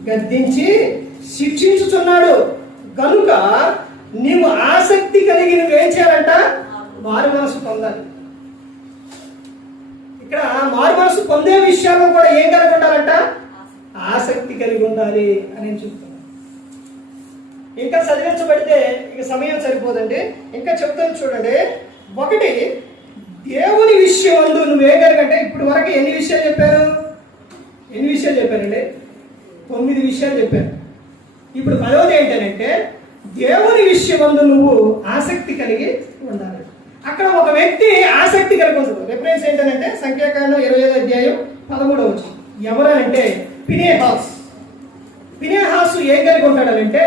గద్దించి శిక్షించుచున్నాడు. కనుక నీవు ఆసక్తి కలిగి నువ్వేం చేయాలంట? మారు మనసు పొందాలి. ఇక్కడ మారు మనసు పొందే విషయాల్లో కూడా ఏం కలిగి ఉండాలంట? ఆసక్తి కలిగి ఉండాలి అని నేను చెప్తున్నాను. ఇంకా చదివించబడితే ఇక సమయం సరిపోదండి, ఇంకా చెప్తాను చూడండి. ఒకటి, దేవుని విషయం అందు నువ్వేం కలిగంటే, ఇప్పుడు వరకు ఎన్ని విషయాలు చెప్పారు? 9 విషయాలు చెప్పారు. ఇప్పుడు 10వది ఏంటంటే, దేవుని విషయం అందు నువ్వు ఆసక్తి కలిగి ఉండాలి. అక్కడ ఒక వ్యక్తి ఆసక్తి కలిగి ఉండదు. రిఫరెన్స్ ఏంటంటే సంఖ్యాకాండం 25వ అధ్యాయం 13వ వచనం. ఎవరనంటే పినేహాసు ఏం కలిగి ఉంటాడనంటే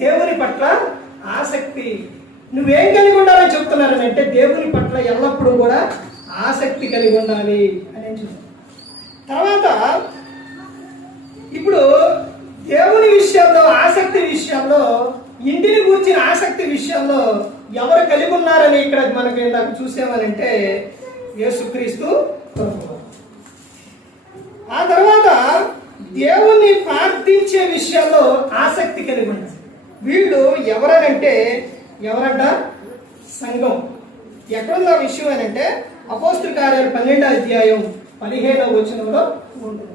దేవుని పట్ల ఆసక్తి. నువ్వేం కలిగి ఉండాలని చెప్తున్నారనంటే దేవుని పట్ల ఎల్లప్పుడూ కూడా ఆసక్తి కలిగి ఉండాలి అని చెప్తున్నాను. తర్వాత ఇప్పుడు దేవుని విషయాల్లో, ఆసక్తి విషయాల్లో, ఇంటిని కూర్చిన ఆసక్తి విషయాల్లో ఎవరు కలిగి ఉన్నారని ఇక్కడ మనకి నాకు చూసామనంటే యేసుక్రీస్తు ప్రభువు. ఆ తర్వాత దేవుణ్ణి ప్రార్థించే విషయాల్లో ఆసక్తి కలిగి ఉన్నారు. వీళ్ళు ఎవరనంటే ఎవరంట? సంఘం. ఎక్కడుంది ఆ విషయం అని అంటే అపోస్తలుల కార్యాలు 12వ అధ్యాయం 15వ వచనంలో ఉంటుంది.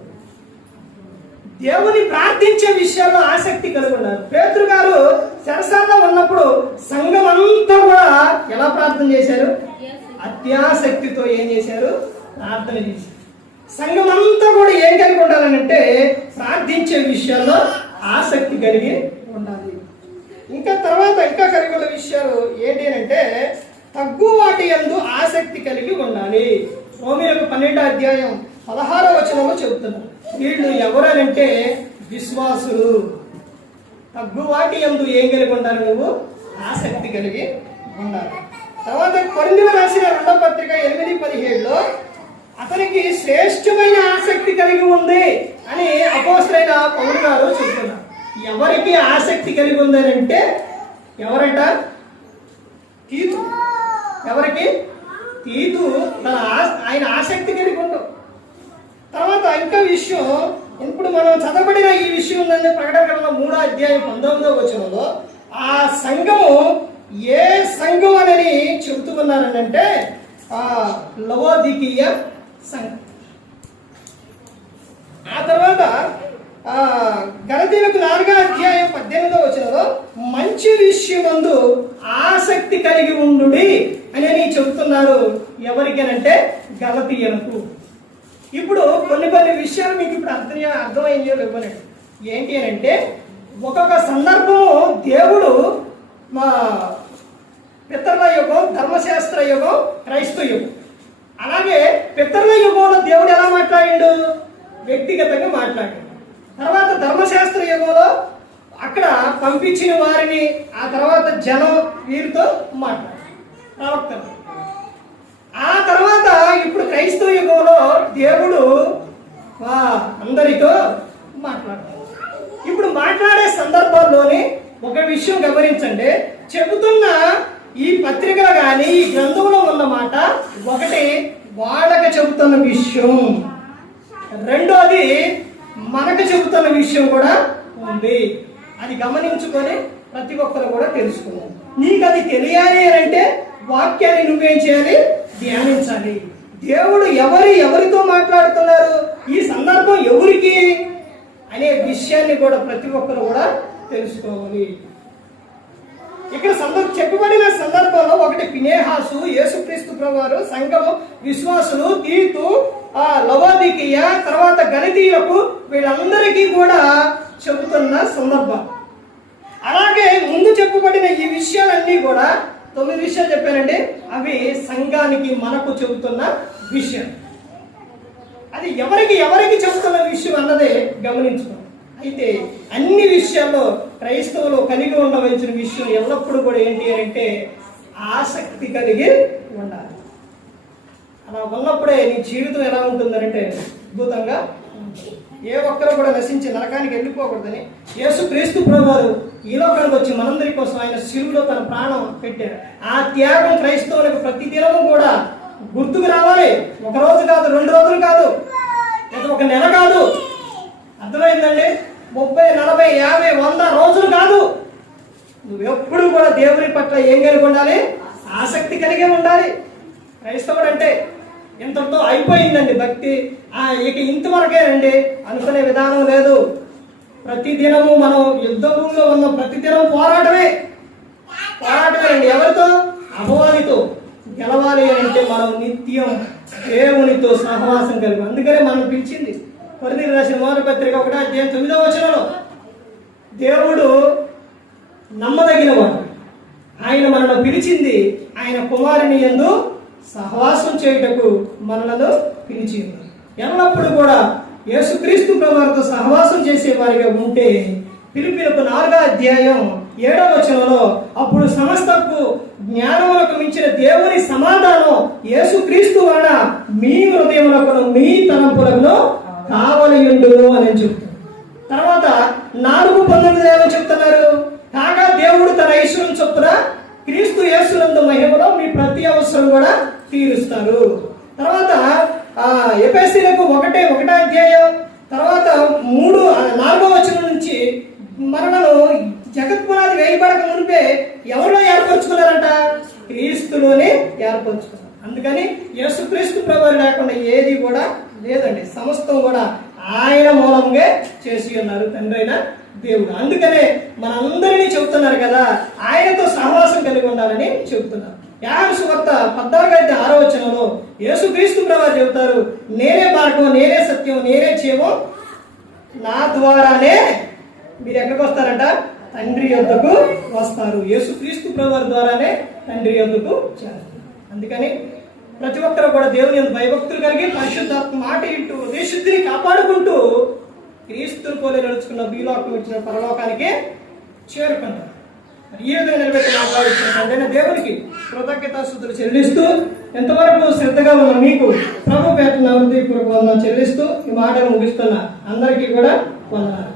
దేవుని ప్రార్థించే విషయాల్లో ఆసక్తి కలిగి ఉన్నారు. పేతురు గారు చెరసాలలో ఉన్నప్పుడు సంఘం అంతా కూడా ఎలా ప్రార్థన చేశారు? అత్యాసక్తితో ఏం చేశారు? ప్రార్థన చేశారు. సంఘం అంతా కూడా ఏం కలిగి ఉండాలనంటే ప్రార్థన ప్రార్థించే విషయాల్లో ఆసక్తి కలిగి ఉండాలి. ఇంకా తర్వాత ఇంకా కలిగి ఉన్న విషయాలు ఏంటి అంటే తగ్గువాటి యందు ఆసక్తి కలిగి ఉండాలి. రోమీయులకు 12:16 చెబుతున్నారు. వీళ్ళు ఎవరనంటే విశ్వాసులు. తగ్గువాటి యందు ఏం కలిగి ఉండాలి? నువ్వు ఆసక్తి కలిగి ఉండాలి. తర్వాత కొరింథీయులకు రాసిన 2వ పత్రిక 8:17 అతనికి శ్రేష్టమైన ఆసక్తి కలిగి ఉంది అని అపోస్తలుడైన పౌలు గారు చెబుతున్నారు. ఎవరికి ఆసక్తి కలిగి ఉందనంటే ఎవరంట? తీతు. ఎవరికి? తీతు ఆయన ఆసక్తి కలిగి ఉండవు. తర్వాత ఇంకా విషయం, ఇప్పుడు మనం చదవబడిన ఈ విషయం ఉందని ప్రకటన గ్రంథం 3:19 ఆ సంఘము ఏ సంఘం అని చెబుతూ ఉన్నారనంటే లవోదికీయ సంఘం. ఆ తర్వాత గలతీయులకు 4:18 మంచి విషయమందు ఆసక్తి కలిగి ఉండుడి అని చెబుతున్నారు. ఎవరికనంటే గలతీయులకు. ఇప్పుడు కొన్ని విషయాలు మీకు ఇప్పుడు అర్థమైందో ఇవ్వనండి. ఏంటి అని అంటే ఒక్కొక్క సందర్భము దేవుడు మా పితరుల యుగం, ధర్మశాస్త్ర యుగం, క్రైస్తవ యుగం. అలాగే పితరుల యుగంలో దేవుడు ఎలా మాట్లాడిండు? వ్యక్తిగతంగా మాట్లాడాడు. తర్వాత ధర్మశాస్త్ర యుగంలో అక్కడ పంపించిన వారిని, ఆ తర్వాత జనం వీరితో మాట్లాడారు, ప్రవక్తలు. ఆ తర్వాత ఇప్పుడు క్రైస్తవ యుగంలో దేవుడు అందరితో మాట్లాడతారు. ఇప్పుడు మాట్లాడే సందర్భంలోని ఒక విషయం గమనించండి. చెబుతున్న ఈ పత్రికలు కానీ ఈ గ్రంథంలో ఉన్న మాట ఒకటి వాళ్ళకి చెబుతున్న విషయం, రెండోది మనకు చెబుతున్న విషయం కూడా ఉంది. అది గమనించుకొని ప్రతి ఒక్కరు కూడా తెలుసుకున్నాం. నీకు అది తెలియాలి అంటే వాక్యాన్ని నువ్వేం చేయాలి? ధ్యానించాలి. దేవుడు ఎవరితో మాట్లాడుతున్నారు, ఈ సందర్భం ఎవరికి అనే విషయాన్ని కూడా ప్రతి ఒక్కరు కూడా తెలుసుకోవాలి. ఇక్కడ చెప్పబడిన సందర్భంలో ఒకటి ఫినెహాసు, యేసుక్రీస్తు ప్రభువారు, సంఘము, విశ్వాసులు, తీతు, లవోదికీయ, తర్వాత గలతీయులకు, వీళ్ళందరికీ కూడా చెబుతున్న సందర్భం. అలాగే ముందు చెప్పబడిన ఈ విషయాలన్నీ కూడా 9 విషయాలు చెప్పానండి. అవి సంఘానికి మనకు చెబుతున్న విషయం. అది ఎవరికి చెబుతున్న విషయం అన్నదే గమనించుకోండి. అయితే అన్ని విషయాల్లో క్రైస్తవులు కలిగి ఉండవలసిన విషయం ఎల్లప్పుడూ కూడా ఏంటి అంటే ఆసక్తి కలిగి ఉండాలి. అలా ఉన్నప్పుడే నీ జీవితం ఎలా ఉంటుందంటే అద్భుతంగా. ఏ ఒక్కరు కూడా నశించి నరకానికి వెళ్ళిపోకూడదని యేసుక్రీస్తు ప్రభువారు ఈ లోకానికి వచ్చి మనందరి కోసం ఆయన శిలువలో తన ప్రాణం పెట్టారు. ఆ త్యాగం క్రైస్తవులకు ప్రతి దినము కూడా గుర్తుకు రావాలి. ఒక రోజు కాదు, 2 రోజులు కాదు, లేదా ఒక నెల కాదు. అర్థమైందండి? 30, 40, 50, 100 రోజులు కాదు. నువ్వెప్పుడు కూడా దేవుని పట్ల ఏం కలిగి ఉండాలి? ఆసక్తి కలిగి ఉండాలి. క్రైస్తవుడు అంటే ఇంతటితో అయిపోయిందండి భక్తి, ఇక ఇంతవరకేనండి అనుకునే విధానం లేదు. ప్రతి దినము మనం యుద్ధ భూమిలో ఉన్న ప్రతి దినం పోరాటమేనండి. ఎవరితో? అపవాదితో. గెలవాలి అని అంటే మనం నిత్యం దేవునితో సహవాసం కలిగి. అందుకనే మనం పిలిచింది కొరింథీయులకు రాసిన 1వ పత్రిక 1:9 దేవుడు నమ్మదగినవాడు. ఆయన మనల్ని పిలిచింది ఆయన కుమారుని యందు సహవాసం చేయుటకు మనలను పిలిచింది. ఎల్లప్పుడూ కూడా యేసుక్రీస్తు ప్రభువుతో సహవాసం చేసే వారిగా ఉంటే ఫిలిప్పీయులకు 4:7 అప్పుడు సమస్తకు జ్ఞానములకు మించిన దేవుని సమాధానం యేసుక్రీస్తు వలన మీ హృదయములకు మీ తలంపులకు కావలియుండును అని చెప్తారు. తర్వాత 4:19 చెప్తున్నారు, కాగా దేవుడు తన ఐశ్వర్యం చొప్పున క్రీస్తు యేసునందు మహిమలో మీ ప్రతి అవసరం కూడా తీరుస్తారు. తర్వాత ఎఫెసీయులకు 1:1 తర్వాత 4వ నుంచి మనలను జగత్పునాది వేయబడక మునిపే ఎవరిలో ఏర్పరచుకున్నారంట? క్రీస్తులోనే ఏర్పరచుకున్నారు. అందుకని యేసుక్రీస్తు ప్రభువు లేకుండా ఏది కూడా లేదండి. సమస్తం కూడా ఆయన మూలంగా చేసి ఉన్నారు తండ్రి అయిన దేవుడు. అందుకనే మనందరినీ చెబుతున్నారు కదా, ఆయనతో సహవాసం కలిగి ఉండాలని చెబుతున్నారు. యోహాను సువార్త 14:6 యేసుక్రీస్తు ప్రభువు చెబుతారు, నేనే మార్గం, నేనే సత్యం, నేనే జీవం, నా ద్వారానే మీరు ఎక్కడికి వస్తారంట? తండ్రి యొద్దకు వస్తారు. యేసుక్రీస్తు ప్రభువారి ద్వారానే తండ్రి యొద్దకు చేస్తారు. అందుకని ప్రతి ఒక్కరు కూడా దేవుని యందు భయభక్తులు కలిగి పరిశుద్ధాత్మ మాట ఇంటూ దేశుద్ధిని కాపాడుకుంటూ క్రీస్తుని పోలే నడుచుకున్న భూలోకం ఇచ్చిన పరలోకానికి చేరుకున్నారు. ఈ విధంగా నిలబెట్టి మాట్లాడుతున్న దేవునికి కృతజ్ఞతాస్తుతులు చెల్లిస్తూ ఎంతవరకు శ్రద్ధగా ఉన్న మీకు ప్రభు పేట హృదయపూర్వక వందనాలు చెల్లిస్తూ ఈ మాటలు ముగిస్తున్నా. అందరికీ కూడా వందనాలు.